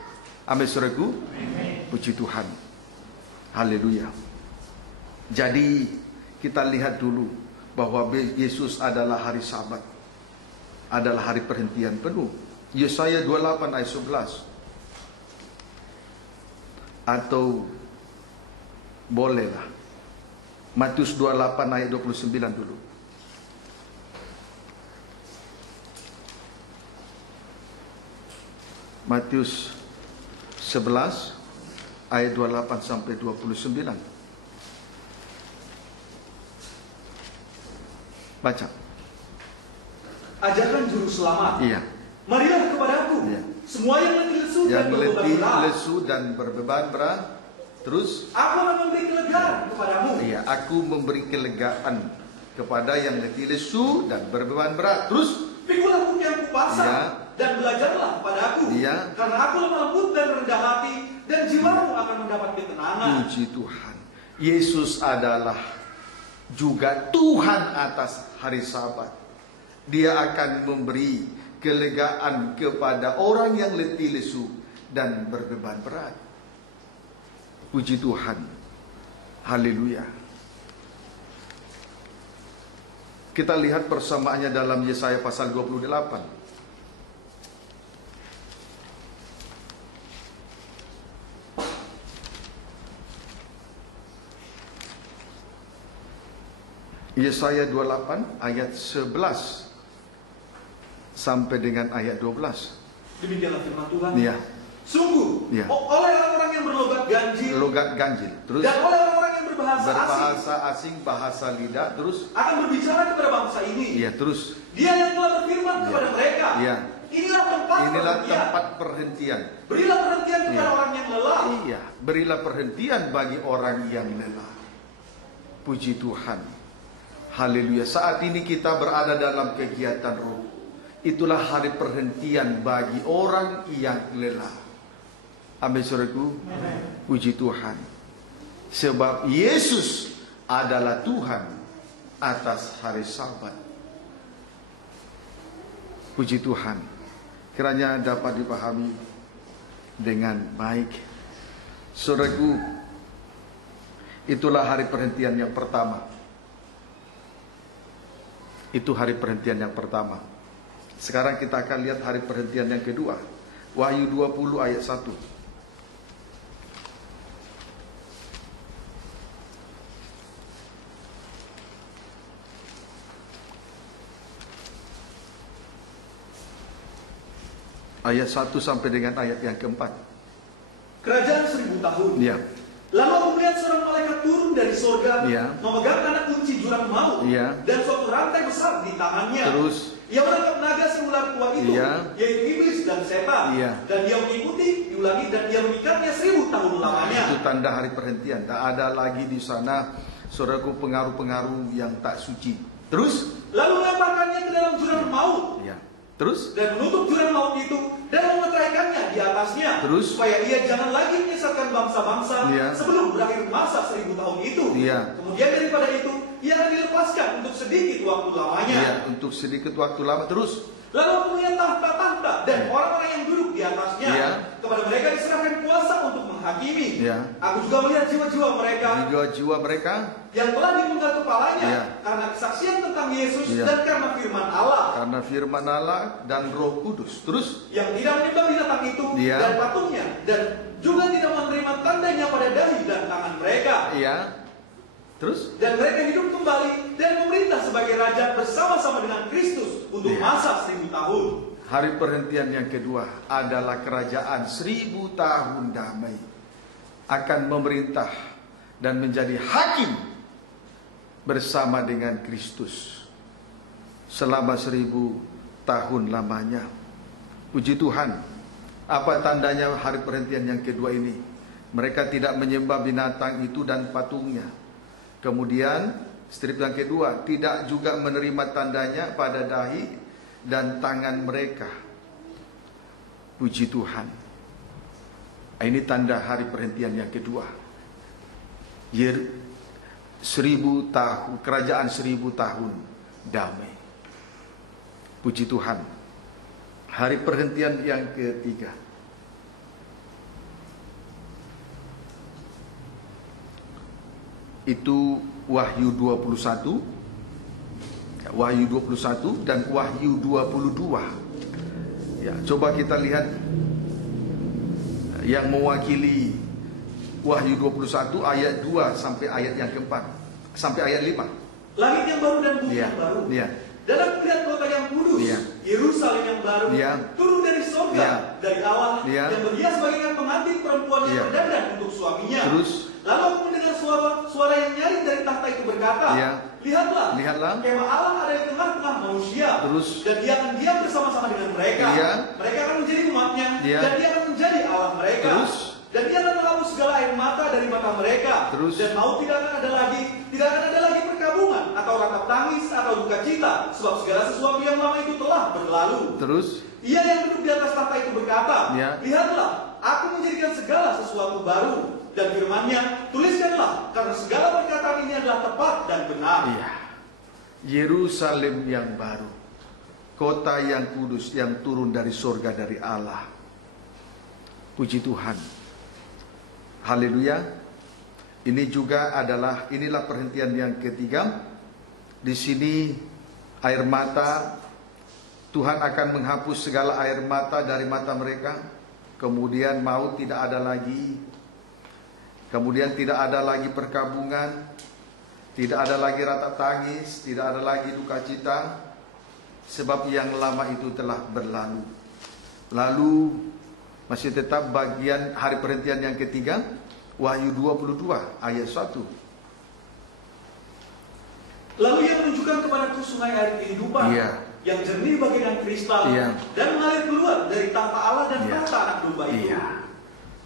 Amin, saudaraku. Puji Tuhan. Haleluya. Jadi kita lihat dulu bahwa Yesus adalah hari Sabat, adalah hari perhentian penuh. Yesaya 28 ayat 11. Atau bolehlah Matius 28 ayat 29 dulu. Matius 11 ayat 28 sampai 29. Baca. Ajarkan juru selamat. Iya. Marilah kepadaku. Iya. Semua yang letih lesu dan Yang berbeban letih, berat. lesu dan berbeban berat. Terus, Aku akan memberi kelegaan kepadamu. iya, aku memberi kelegaan kepada yang letih lesu dan berbeban berat. Terus, Pikulah bukit yang kupasang Iya. dan belajarlah kepadaku. Iya. Karena aku lemah lembut dan rendah hati, dan jiwamu akan mendapat ketenangan. puji Tuhan. Yesus adalah juga Tuhan atas hari Sabat. Dia akan memberi kelegaan kepada orang yang letih lesu dan berbeban berat. Puji Tuhan. Haleluya. Kita lihat persamaannya dalam Yesaya pasal 28. Yesaya 28 ayat 11 sampai dengan ayat 12. Demikianlah firman Tuhan. Iya. Sungguh, Iya. oleh orang-orang yang berlogat ganjil Logat ganjil. Terus dan oleh orang-orang yang berbahasa asing berbahasa asing, bahasa lidah. Terus akan berbicara kepada bangsa ini. iya, terus Dia yang telah berfirman Iya. kepada mereka. Iya. Inilah inilah perhentian. tempat perhentian. Berilah perhentian kepada Iya. orang yang lelah. Iya, berilah perhentian bagi orang yang lelah. Puji Tuhan. Haleluya. Saat ini kita berada dalam kegiatan roh. Itulah hari perhentian bagi orang yang lelah. Amin, saudaraku. Puji Tuhan. Sebab Yesus adalah Tuhan atas hari Sabat. Puji Tuhan. Kiranya dapat dipahami dengan baik. Saudaraku, itulah hari perhentian yang pertama. Itu hari perhentian yang pertama. Sekarang kita akan lihat hari perhentian yang kedua. Wahyu 20 ayat 1. Ayat 1 sampai dengan ayat yang keempat. Kerajaan 1000 tahun. Ya. Lalu aku melihat seorang malaikat turun dari surga, Iya. memegang anak kunci jurang maut, Iya. dan suatu rantai besar di tangannya. Terus, Ia menangkap naga si ular tua itu, Iya. yaitu iblis dan setan. Iya. Dan dia mengikuti, diulangi, dan dia mengikatnya 1000 tahun lamanya. itu tanda hari perhentian. Tak ada lagi di sana, saudaraku, pengaruh-pengaruh yang tak suci. Terus, Lalu melemparkannya ke dalam jurang maut, ya. Terus, dan menutup jurang maut itu, dan memeteraikannya di atasnya, Terus? supaya ia jangan lagi menyesatkan bangsa-bangsa Iya. sebelum berakhir masa 1000 tahun itu. Iya. Kemudian daripada itu, ia akan dilepaskan untuk sedikit waktu lamanya. ya, untuk sedikit waktu lama. Terus, Lalu aku melihat tahta-tahta dan orang-orang yang duduk di atasnya. Iya. Kepada mereka diserahkan kuasa untuk menghakimi. Iya. Aku juga melihat jiwa-jiwa mereka jiwa-jiwa mereka, yang telah dipenggal kepalanya Iya. karena kesaksian tentang Yesus Iya. dan karena firman Allah, karena firman Allah dan Roh Kudus. Terus, yang tidak menyembah binatang itu Iya. dan patungnya, dan juga tidak menerima tandanya pada dahi dan tangan mereka. ya. Terus, Dan mereka hidup kembali dan memerintah sebagai raja bersama-sama dengan Kristus untuk Iya. masa 1000 tahun. hari perhentian yang kedua adalah kerajaan 1000 tahun damai. Akan memerintah dan menjadi hakim bersama dengan Kristus selama 1000 tahun lamanya. Puji Tuhan. Apa tandanya hari perhentian yang kedua ini? Mereka tidak menyembah binatang itu dan patungnya. Kemudian strip yang kedua, tidak juga menerima tandanya pada dahi dan tangan mereka. Puji Tuhan. Ini tanda hari perhentian yang kedua. 1000 tahun, kerajaan 1000 tahun damai. Puji Tuhan. Hari perhentian yang ketiga. Itu Wahyu 21, Wahyu 21 dan Wahyu 22. Ya, coba kita lihat yang mewakili Wahyu 21 ayat 2 sampai ayat yang keempat, sampai ayat 5. Langit yang baru dan bumi Iya, yang baru. iya. Dan aku melihat kota yang kudus, Iya. Yerusalem yang baru, Iya. turun dari surga, Iya. dari Allah, Iya. yang berhias bagaikan pengantin perempuan yang Iya. berdandan untuk suaminya. Terus, Lalu aku mendengar suara yang nyaring dari tahta itu berkata, Iya. Lihatlah, Lihatlah. kemah Allah ada di tengah-tengah manusia. Terus, Dan dia akan diam bersama-sama dengan mereka. Iya. Mereka akan menjadi umatnya, Iya. dan dia akan menjadi Allah mereka. Terus, Dan dia akan menghapus segala air mata dari mata mereka. Terus, Dan maut tidak akan ada lagi perkabungan atau ratap tangis atau duka cita, sebab segala sesuatu yang lama itu telah berlalu. terus, Ia yang duduk di atas tahta itu berkata, Ya. Lihatlah, aku menjadikan segala sesuatu baru. Dan firman-Nya, tuliskanlah, karena segala perkataan ini adalah tepat dan benar. iya. Yerusalem yang baru, kota yang kudus yang turun dari surga dari Allah. Puji Tuhan. Haleluya. Ini juga inilah perhentian yang ketiga. Di sini air mata, Tuhan akan menghapus segala air mata dari mata mereka. Kemudian maut tidak ada lagi. Kemudian tidak ada lagi perkabungan, tidak ada lagi ratap tangis, tidak ada lagi duka cita, sebab yang lama itu telah berlalu. Lalu masih tetap bagian hari perhentian yang ketiga, Wahyu 22 ayat 1. Lalu ia menunjukkan kepadaku sungai air kehidupan, Iya. yang jernih bagaikan kristal, Iya. dan mengalir keluar dari tahta Allah dan Iya. tahta anak domba itu. Iya.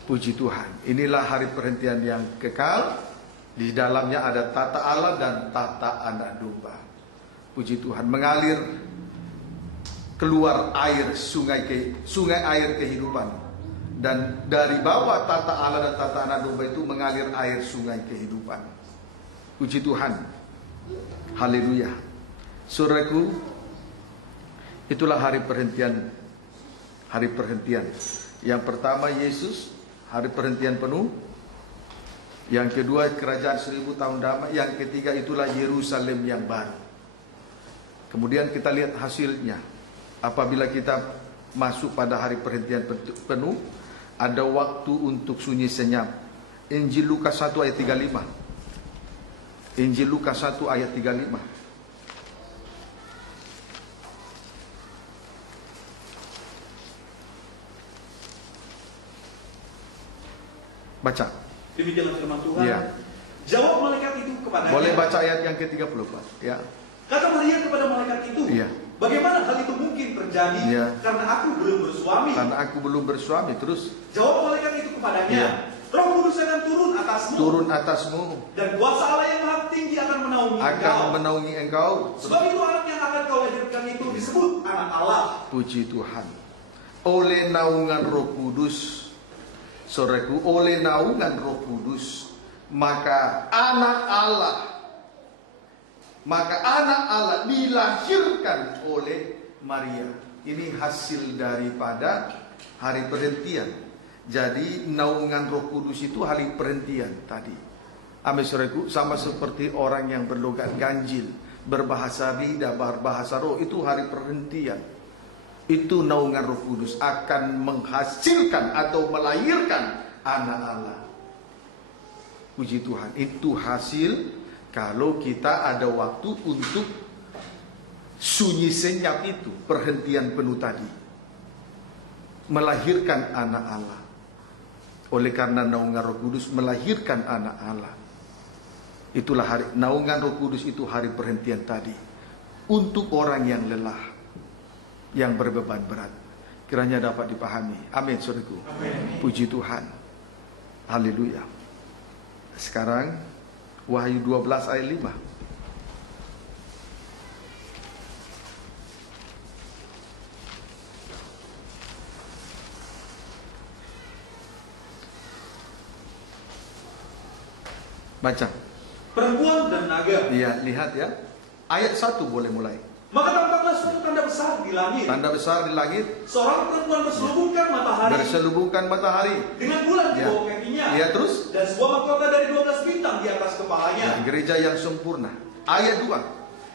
Puji Tuhan. Inilah hari perhentian yang kekal. Di dalamnya ada tahta Allah dan tahta anak domba. Puji Tuhan. Mengalir keluar air sungai air kehidupan. Dan dari bawah tahta Allah dan tahta anak domba itu mengalir air sungai kehidupan. Puji Tuhan. Haleluya. Saudaraku, itulah hari perhentian. Hari perhentian. Yang pertama Yesus, hari perhentian penuh. Yang kedua kerajaan 1000 tahun damai. Yang ketiga itulah Yerusalem yang baru. Kemudian kita lihat hasilnya. Apabila kita masuk pada hari perhentian penuh, ada waktu untuk sunyi senyap. Injil Lukas 1 ayat 35. Injil Lukas 1 ayat 35. Baca. Demikianlah firman Tuhan. Ya. Jawab malaikat itu kepadanya. Boleh baca ayat yang ke-34. Ya. Kata Maria kepada malaikat itu, Iya. bagaimana hal itu mungkin terjadi? Iya. Karena aku belum bersuami. Karena aku belum bersuami. Terus Jawab malaikat itu kepadanya, Iya. Roh Kudus akan turun atasmu. turun atasmu, Dan kuasa Allah yang maha tinggi akan menaungi engkau. menaungi engkau. Sebab itu anak yang akan kau lahirkan itu disebut anak Allah. Puji Tuhan. Oleh naungan Roh Kudus, saudaraku, oleh naungan Roh Kudus, maka anak Allah dilahirkan oleh Maria. Ini hasil daripada hari perhentian. Jadi naungan Roh Kudus itu hari perhentian tadi. Amin, saudaraku, sama seperti orang yang berlogat ganjil, berbahasa lidah, berbahasa roh, itu hari perhentian. Itu naungan Roh Kudus akan menghasilkan atau melahirkan anak Allah. Puji Tuhan. Itu hasil kalau kita ada waktu untuk sunyi senyap itu, perhentian penuh tadi, melahirkan anak Allah. Oleh karena naungan Roh Kudus melahirkan anak Allah. Itulah hari naungan Roh Kudus, itu hari perhentian tadi untuk orang yang lelah, yang berbeban berat. Kiranya dapat dipahami. Amin, saudaraku. Amin. Puji Tuhan. Haleluya. Sekarang Wahyu 12 ayat 5. Baca. Perempuan dan naga. Iya, lihat ya. Ayat 1 boleh mulai. Maka tampaklah suatu tanda besar di langit. Tanda besar di langit, Seorang perempuan berselubungkan matahari berselubungkan matahari. dengan bulan di Ya. bawah kakinya. Iya, terus Dan sebuah mahkota dari 12 bintang di atas kepalanya. gereja yang sempurna. Ayat 2.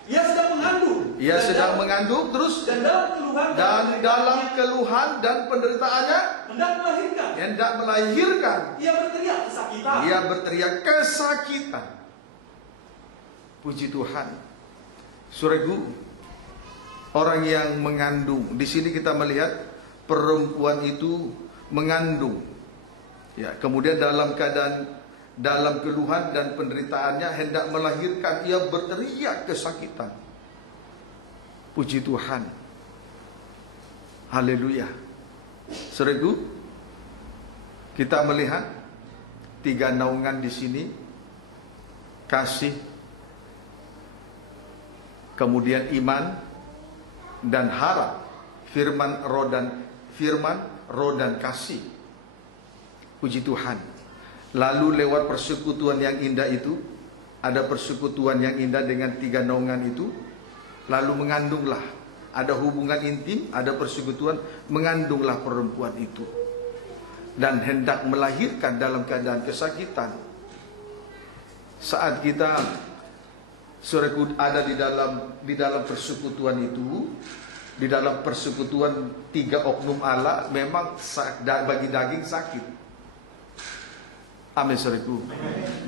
Ia sedang mengandung. Ia Dan sedang dalam- mengandung, terus Dan dalam keluhan dan dalam keluhan dan penderitaannya hendak melahirkan. hendak melahirkan. Ia berteriak kesakitan. Ia berteriak kesakitan. Puji Tuhan. Saudaraku, orang yang mengandung, di sini kita melihat perempuan itu mengandung. Ya, kemudian dalam keadaan dalam keluhan dan penderitaannya hendak melahirkan, ia berteriak kesakitan. Puji Tuhan. Haleluya. Saudaraku, kita melihat 3 naungan di sini. Kasih, kemudian iman dan harap. Firman, roh dan kasih. Puji Tuhan. Lalu lewat persekutuan yang indah itu, ada persekutuan yang indah dengan 3 naungan itu, lalu mengandunglah, ada hubungan intim, ada persekutuan, mengandunglah perempuan itu dan hendak melahirkan dalam keadaan kesakitan. Saat kita, saudaraku, ada di dalam persekutuan itu, di dalam persekutuan 3 oknum Allah, memang bagi daging sakit. Amin, saudaraku.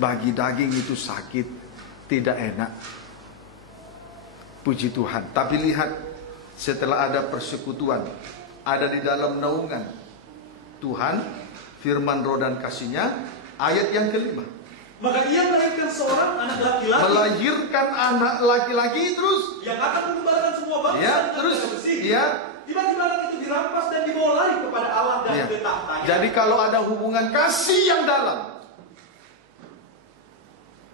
Bagi daging itu sakit, tidak enak. Puji Tuhan. Tapi lihat, setelah ada persekutuan, ada di dalam naungan Tuhan, firman, roh dan kasihnya, ayat yang ke-5. Maka ia melahirkan seorang anak laki-laki. Melahirkan anak laki-laki, terus Yang akan mengembalakan semua bangsa. ya, dengan terus tangan besi. ya. Tiba-tiba anak itu dirampas dan dibawa lari kepada Allah dan Ya. ke tahtanya. Jadi kalau ada hubungan kasih yang dalam,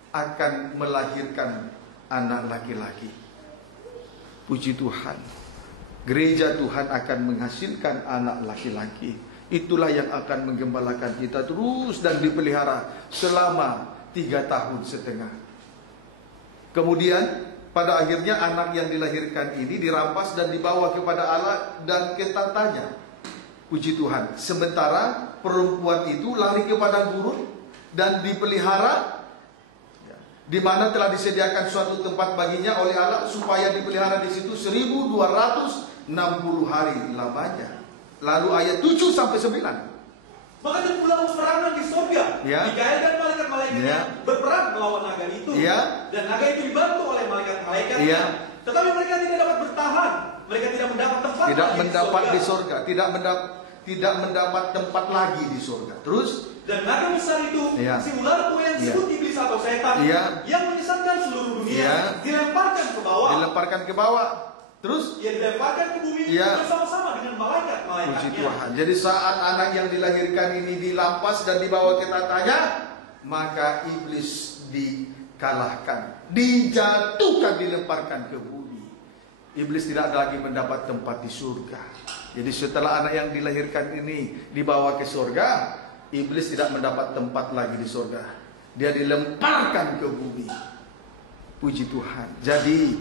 akan melahirkan anak laki-laki. Puji Tuhan. Gereja Tuhan akan menghasilkan anak laki-laki. Itulah yang akan menggembalakan kita terus dan dipelihara selama 3,5 tahun. Kemudian pada akhirnya anak yang dilahirkan ini dirampas dan dibawa kepada Allah dan ke tahtanya. Puji Tuhan. Sementara perempuan itu lari ke padang gurun dan dipelihara, di mana telah disediakan suatu tempat baginya oleh Allah supaya dipelihara di situ 1260 hari lamanya. Lalu ayat 7 sampai 9. Maka terpulang peperangan di surga. Ya. Mikael dan malaikat-malaikatnya Ya. berperang melawan naga itu. Ya. Dan naga itu dibantu oleh malaikat-malaikatnya. Ya. Tetapi mereka tidak dapat bertahan. Mereka tidak mendapat tempat Tidak lagi mendapat di surga. surga, tidak mendapat tempat lagi di surga. Terus Dan naga besar itu, Iya. si ular tua yang disebut iblis atau setan, Iya. yang menyesatkan seluruh dunia, Iya. dilemparkan ke bawah. dilemparkan ke bawah. Terus Ia dilemparkan ke bumi Iya. bersama-sama dengan puji malaikat-malaikatnya. Tuhan. Jadi saat anak yang dilahirkan ini dilampas dan dibawa ke tatanya, maka iblis dikalahkan, dijatuhkan, dilemparkan ke bumi. Iblis tidak ada lagi mendapat tempat di surga. Jadi setelah anak yang dilahirkan ini dibawa ke surga, iblis tidak mendapat tempat lagi di surga. Dia dilemparkan ke bumi. Puji Tuhan. Jadi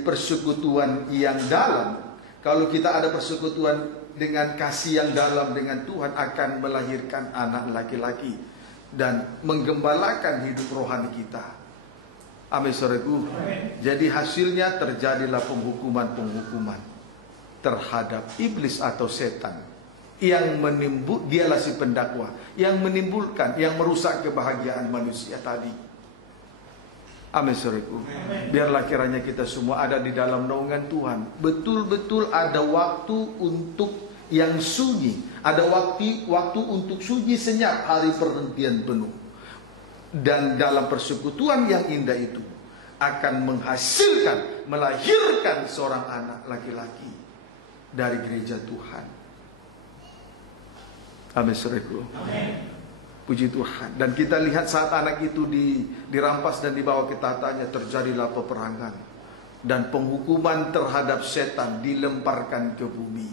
persekutuan yang dalam. Kalau kita ada persekutuan dengan kasih yang dalam dengan Tuhan, akan melahirkan anak laki-laki dan menggembalakan hidup rohani kita. Amin, saudaraku. Jadi hasilnya terjadilah penghukuman terhadap iblis atau setan yang dialah si pendakwa yang menimbulkan, yang merusak kebahagiaan manusia tadi. Amin, saudaraku. Biarlah kiranya kita semua ada di dalam naungan Tuhan. Betul-betul ada waktu untuk yang sunyi, ada waktu untuk sunyi senyap, hari perhentian penuh. Dan dalam persekutuan yang indah itu akan menghasilkan, melahirkan seorang anak laki-laki dari gereja Tuhan. Amin, saudaraku. Puji Tuhan. Dan kita lihat saat anak itu dirampas dan dibawa ke tatanya, terjadilah peperangan dan penghukuman terhadap setan, dilemparkan ke bumi.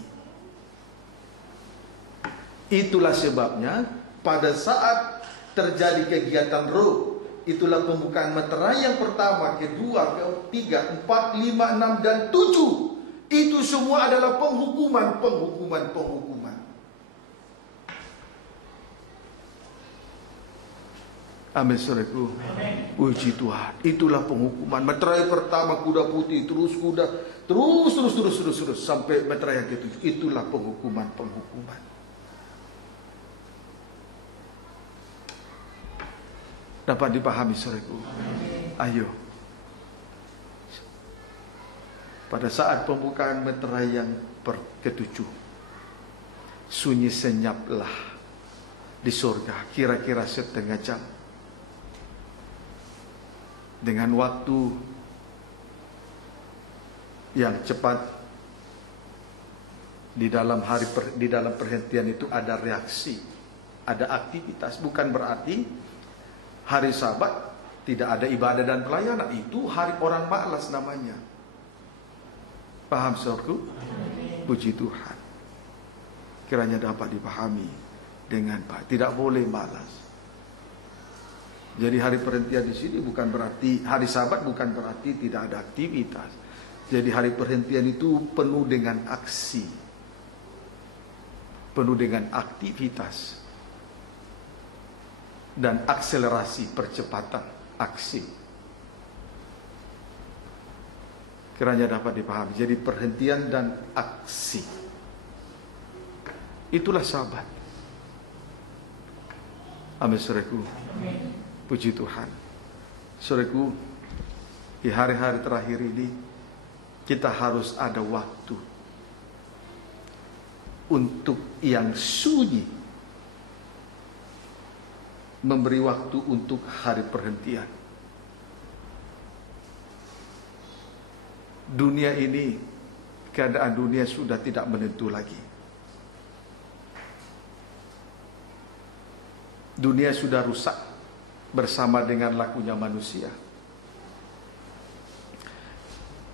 Itulah sebabnya pada saat terjadi kegiatan roh, itulah pembukaan meterai yang pertama, kedua, ketiga, 4, 5, 6 dan 7. Itu semua adalah penghukuman. Amin, saudaraku. Puji Tuhan. Itulah penghukuman. Meterai pertama kuda putih, terus sampai meterai yang ke-7. Itulah penghukuman. Dapat dipahami, saudaraku? Ayo. Pada saat pembukaan meterai yang ke-7, sunyi senyaplah di surga kira-kira setengah jam. Dengan waktu yang cepat, di dalam perhentian itu ada reaksi, ada aktivitas. Bukan berarti hari Sabat tidak ada ibadah dan pelayanan. Itu hari orang malas namanya. Paham, saudaraku? Puji Tuhan. Kiranya dapat dipahami dengan baik. Tidak boleh malas. Jadi hari perhentian di sini bukan berarti, hari Sabat bukan berarti tidak ada aktivitas. Jadi hari perhentian itu penuh dengan aksi, penuh dengan aktivitas dan akselerasi, percepatan aksi. Kiranya dapat dipahami. Jadi perhentian dan aksi, itulah Sabat. Amin, saudaraku. Puji Tuhan. Saudaraku, di hari-hari terakhir ini kita harus ada waktu untuk yang sunyi, memberi waktu untuk hari perhentian. Dunia ini, keadaan dunia sudah tidak menentu lagi. Dunia sudah rusak bersama dengan lakunya manusia.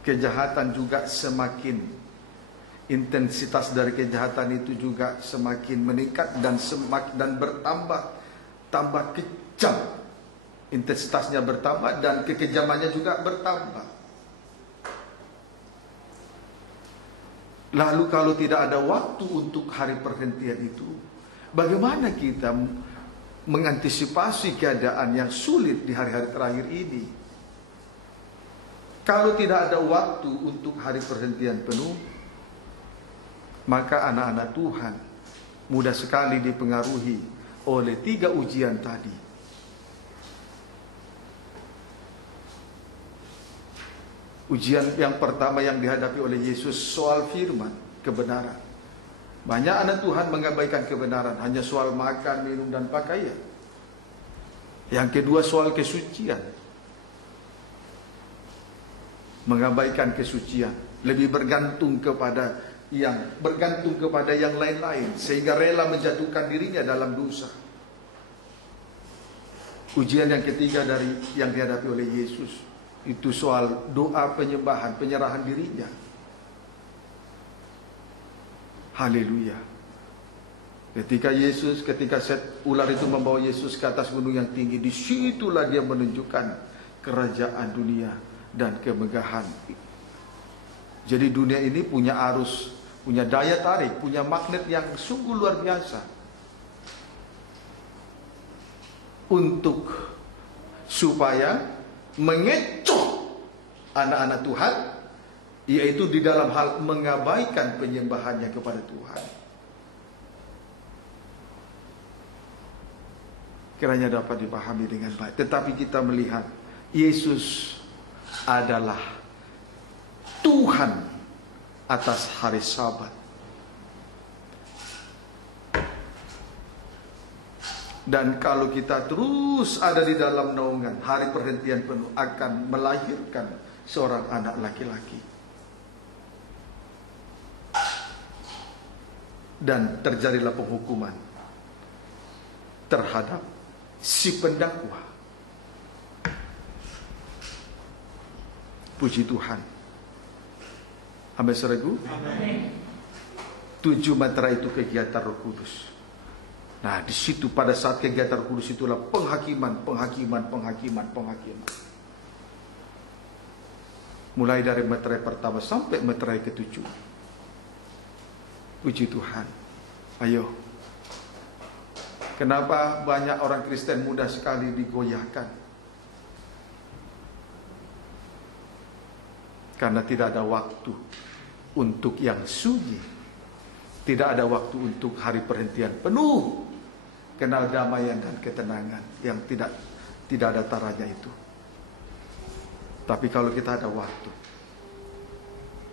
Kejahatan juga semakin, intensitas dari kejahatan itu juga semakin meningkat dan tambah kejam. Intensitasnya bertambah dan kekejamannya juga bertambah. Lalu kalau tidak ada waktu untuk hari perhentian itu, bagaimana kita mengantisipasi keadaan yang sulit di hari-hari terakhir ini? Kalau tidak ada waktu untuk hari perhentian penuh, maka anak-anak Tuhan mudah sekali dipengaruhi oleh 3 ujian tadi. Ujian yang pertama yang dihadapi oleh Yesus soal firman, kebenaran. Banyak anak Tuhan mengabaikan kebenaran, hanya soal makan, minum, dan pakaian. Yang kedua soal kesucian. Mengabaikan kesucian, lebih bergantung kepada yang lain-lain, sehingga rela menjatuhkan dirinya dalam dosa. Ujian yang ketiga dari yang dihadapi oleh Yesus itu soal doa penyembahan, penyerahan dirinya. Haleluya. Ketika ular itu membawa Yesus ke atas gunung yang tinggi, disitulah dia menunjukkan kerajaan dunia dan kemegahan. Jadi dunia ini punya arus, punya daya tarik, punya magnet yang sungguh luar biasa untuk supaya mengecoh anak-anak Tuhan, yaitu di dalam hal mengabaikan penyembahannya kepada Tuhan. Kiranya dapat dipahami dengan baik. Tetapi kita melihat Yesus adalah Tuhan atas hari Sabat. Dan kalau kita terus ada di dalam naungan, hari perhentian penuh akan melahirkan seorang anak laki-laki. Dan terjadilah penghukuman terhadap si pendakwa. Puji Tuhan. Amin, saudaraku. 7 meterai itu kegiatan Roh Kudus. Nah, di situ pada saat kegiatan Roh Kudus itulah penghakiman. Mulai dari meterai pertama sampai meterai ke-7. Puji Tuhan. Ayo. Kenapa banyak orang Kristen mudah sekali digoyahkan? Karena tidak ada waktu untuk yang sunyi. Tidak ada waktu untuk hari perhentian penuh. Kenal damaian dan ketenangan yang tidak ada taranya itu. Tapi kalau kita ada waktu,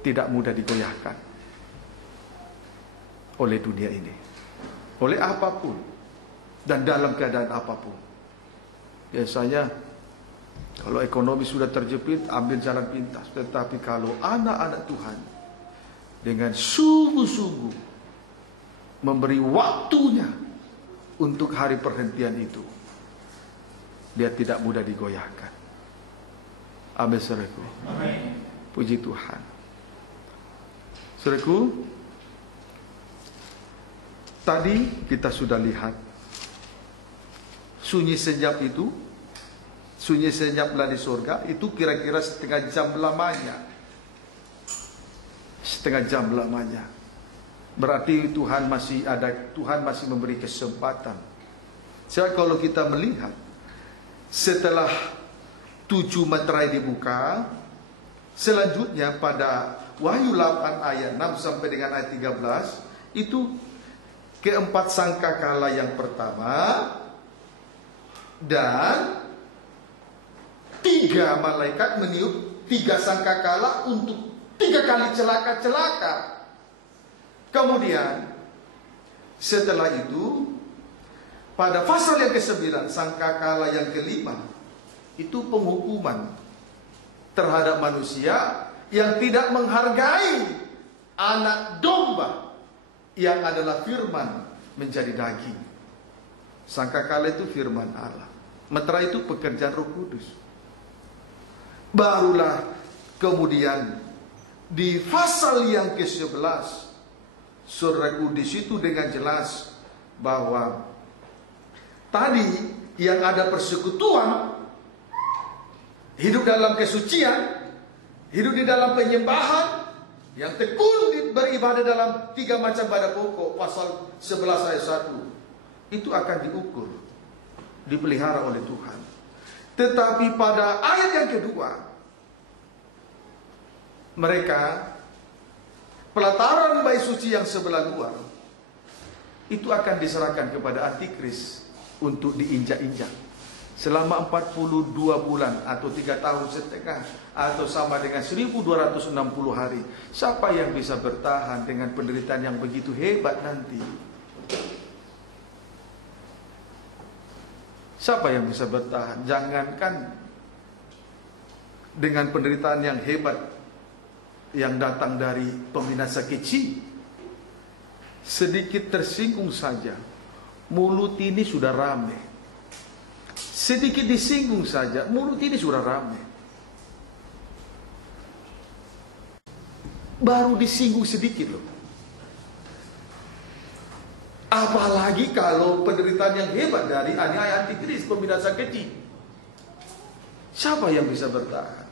tidak mudah digoyahkan oleh dunia ini, oleh apapun, dan dalam keadaan apapun. Biasanya kalau ekonomi sudah terjepit, ambil jalan pintas. Tetapi kalau anak-anak Tuhan dengan sungguh-sungguh memberi waktunya untuk hari perhentian itu, dia tidak mudah digoyahkan. Amin, saudaraku. Amin. Puji Tuhan. Saudaraku, tadi kita sudah lihat sunyi senyap itu, sunyi senyaplah di surga, itu kira-kira setengah jam lamanya. Setengah jam lamanya. Berarti Tuhan masih memberi kesempatan. Jadi kalau kita melihat setelah 7 meterai dibuka, selanjutnya pada Wahyu 8 ayat 6 sampai dengan ayat 13, itu keempat sangkakala yang pertama, dan 3 malaikat meniup 3 sangkakala untuk 3 kali celaka-celaka. Kemudian setelah itu pada pasal yang ke-9, sangkakala yang ke-5, itu penghukuman terhadap manusia yang tidak menghargai anak domba yang adalah firman menjadi daging. Sangkakala itu firman Allah. Meterai itu pekerjaan Roh Kudus. Barulah kemudian di pasal yang ke-11, saudaraku, di situ dengan jelas bahwa tadi yang ada persekutuan, hidup dalam kesucian, hidup di dalam penyembahan, yang tekun beribadah dalam 3 macam ibadah pokok, pasal 11 ayat 1, itu akan diukur, dipelihara oleh Tuhan. Tetapi pada ayat yang kedua, mereka pelataran bayi suci yang sebelah luar itu akan diserahkan kepada antikris untuk diinjak-injak. selama 42 bulan atau 3 tahun setengah atau sama dengan 1260 hari. Siapa yang bisa bertahan dengan penderitaan yang begitu hebat nanti? Siapa yang bisa bertahan? Jangankan dengan penderitaan yang hebat yang datang dari pembinasa kecil, sedikit tersinggung saja mulut ini sudah ramai. Sedikit disinggung saja mulut ini sudah ramai. Baru disinggung sedikit loh. Apalagi kalau penderitaan yang hebat dari aniaya antikris, pembinasa kecil. Siapa yang bisa bertahan?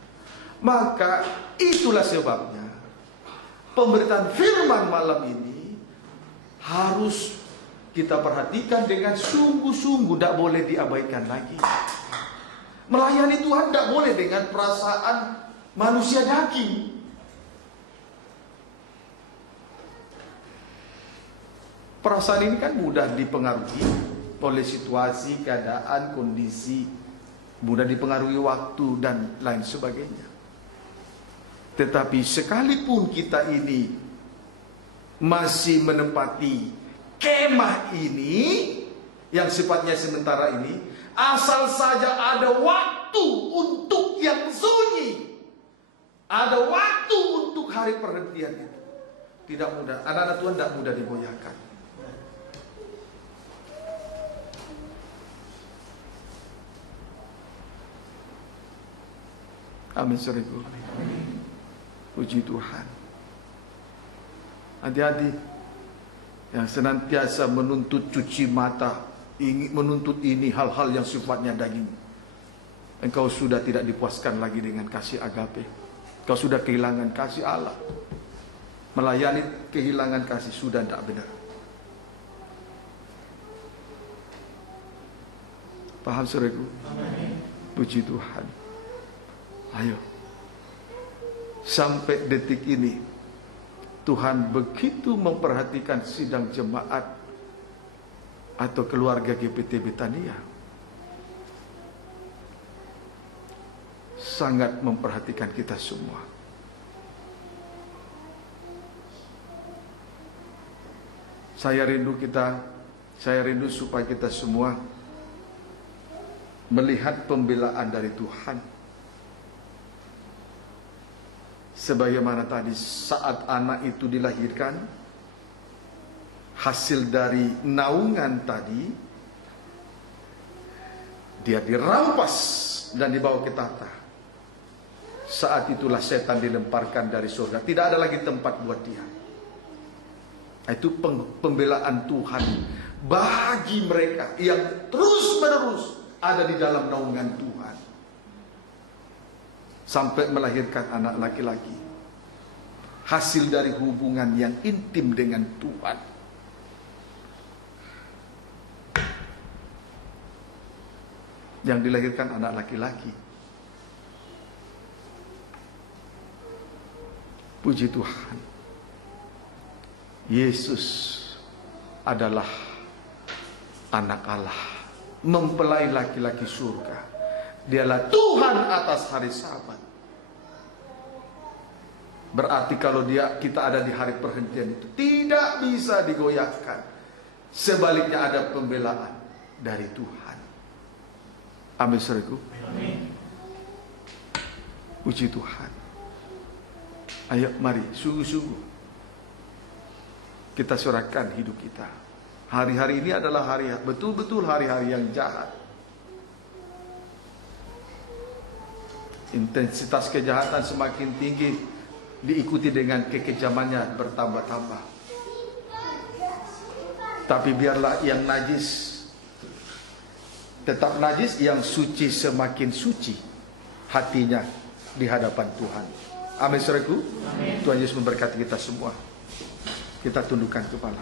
Maka itulah sebabnya pemberitaan firman malam ini harus kita perhatikan dengan sungguh-sungguh, tidak boleh diabaikan lagi. Melayani Tuhan tidak boleh dengan perasaan manusia daging. Perasaan ini kan mudah dipengaruhi oleh situasi, keadaan, kondisi, mudah dipengaruhi waktu dan lain sebagainya. Tetapi sekalipun kita ini masih menempati kemah ini yang sifatnya sementara ini, asal saja ada waktu untuk yang sunyi, ada waktu untuk hari perhentian itu, tidak mudah. Anak-anak Tuhan tidak mudah digoyahkan. Amin, saudaraku. Puji Tuhan. Hati-hati yang senantiasa menuntut cuci mata, ingin menuntut ini hal-hal yang sifatnya daging. Engkau sudah tidak dipuaskan lagi dengan kasih agape. Engkau sudah kehilangan kasih Allah. Melayani kehilangan kasih sudah tidak benar. Paham, saudaraku? Puji Tuhan. Ayo, sampai detik ini Tuhan begitu memperhatikan sidang jemaat atau keluarga GPT Betania. Sangat memperhatikan kita semua. Saya rindu supaya kita semua melihat pembelaan dari Tuhan. Sebagaimana tadi saat anak itu dilahirkan, hasil dari naungan tadi, dia dirampas dan dibawa ke tahta. Saat itulah setan dilemparkan dari surga. Tidak ada lagi tempat buat dia. Itu pembelaan Tuhan bagi mereka yang terus-menerus ada di dalam naungan Tuhan. Sampai melahirkan anak laki-laki. Hasil dari hubungan yang intim dengan Tuhan. Yang dilahirkan anak laki-laki. Puji Tuhan. Yesus adalah anak Allah. Mempelai laki-laki surga. Dialah Tuhan atas hari Sabat. Berarti kalau kita ada di hari perhentian itu tidak bisa digoyahkan. Sebaliknya ada pembelaan dari Tuhan. Amin, saudaraku. Amin. Puji Tuhan. Ayo mari sungguh-sungguh kita serahkan hidup kita. Hari-hari ini adalah hari betul-betul hari-hari yang jahat. Intensitas kejahatan semakin tinggi, diikuti dengan kekejamannya bertambah-tambah. Tapi biarlah yang najis tetap najis, yang suci semakin suci hatinya di hadapan Tuhan. Amin, saudaraku. Tuhan Yesus memberkati kita semua. Kita tundukkan kepala.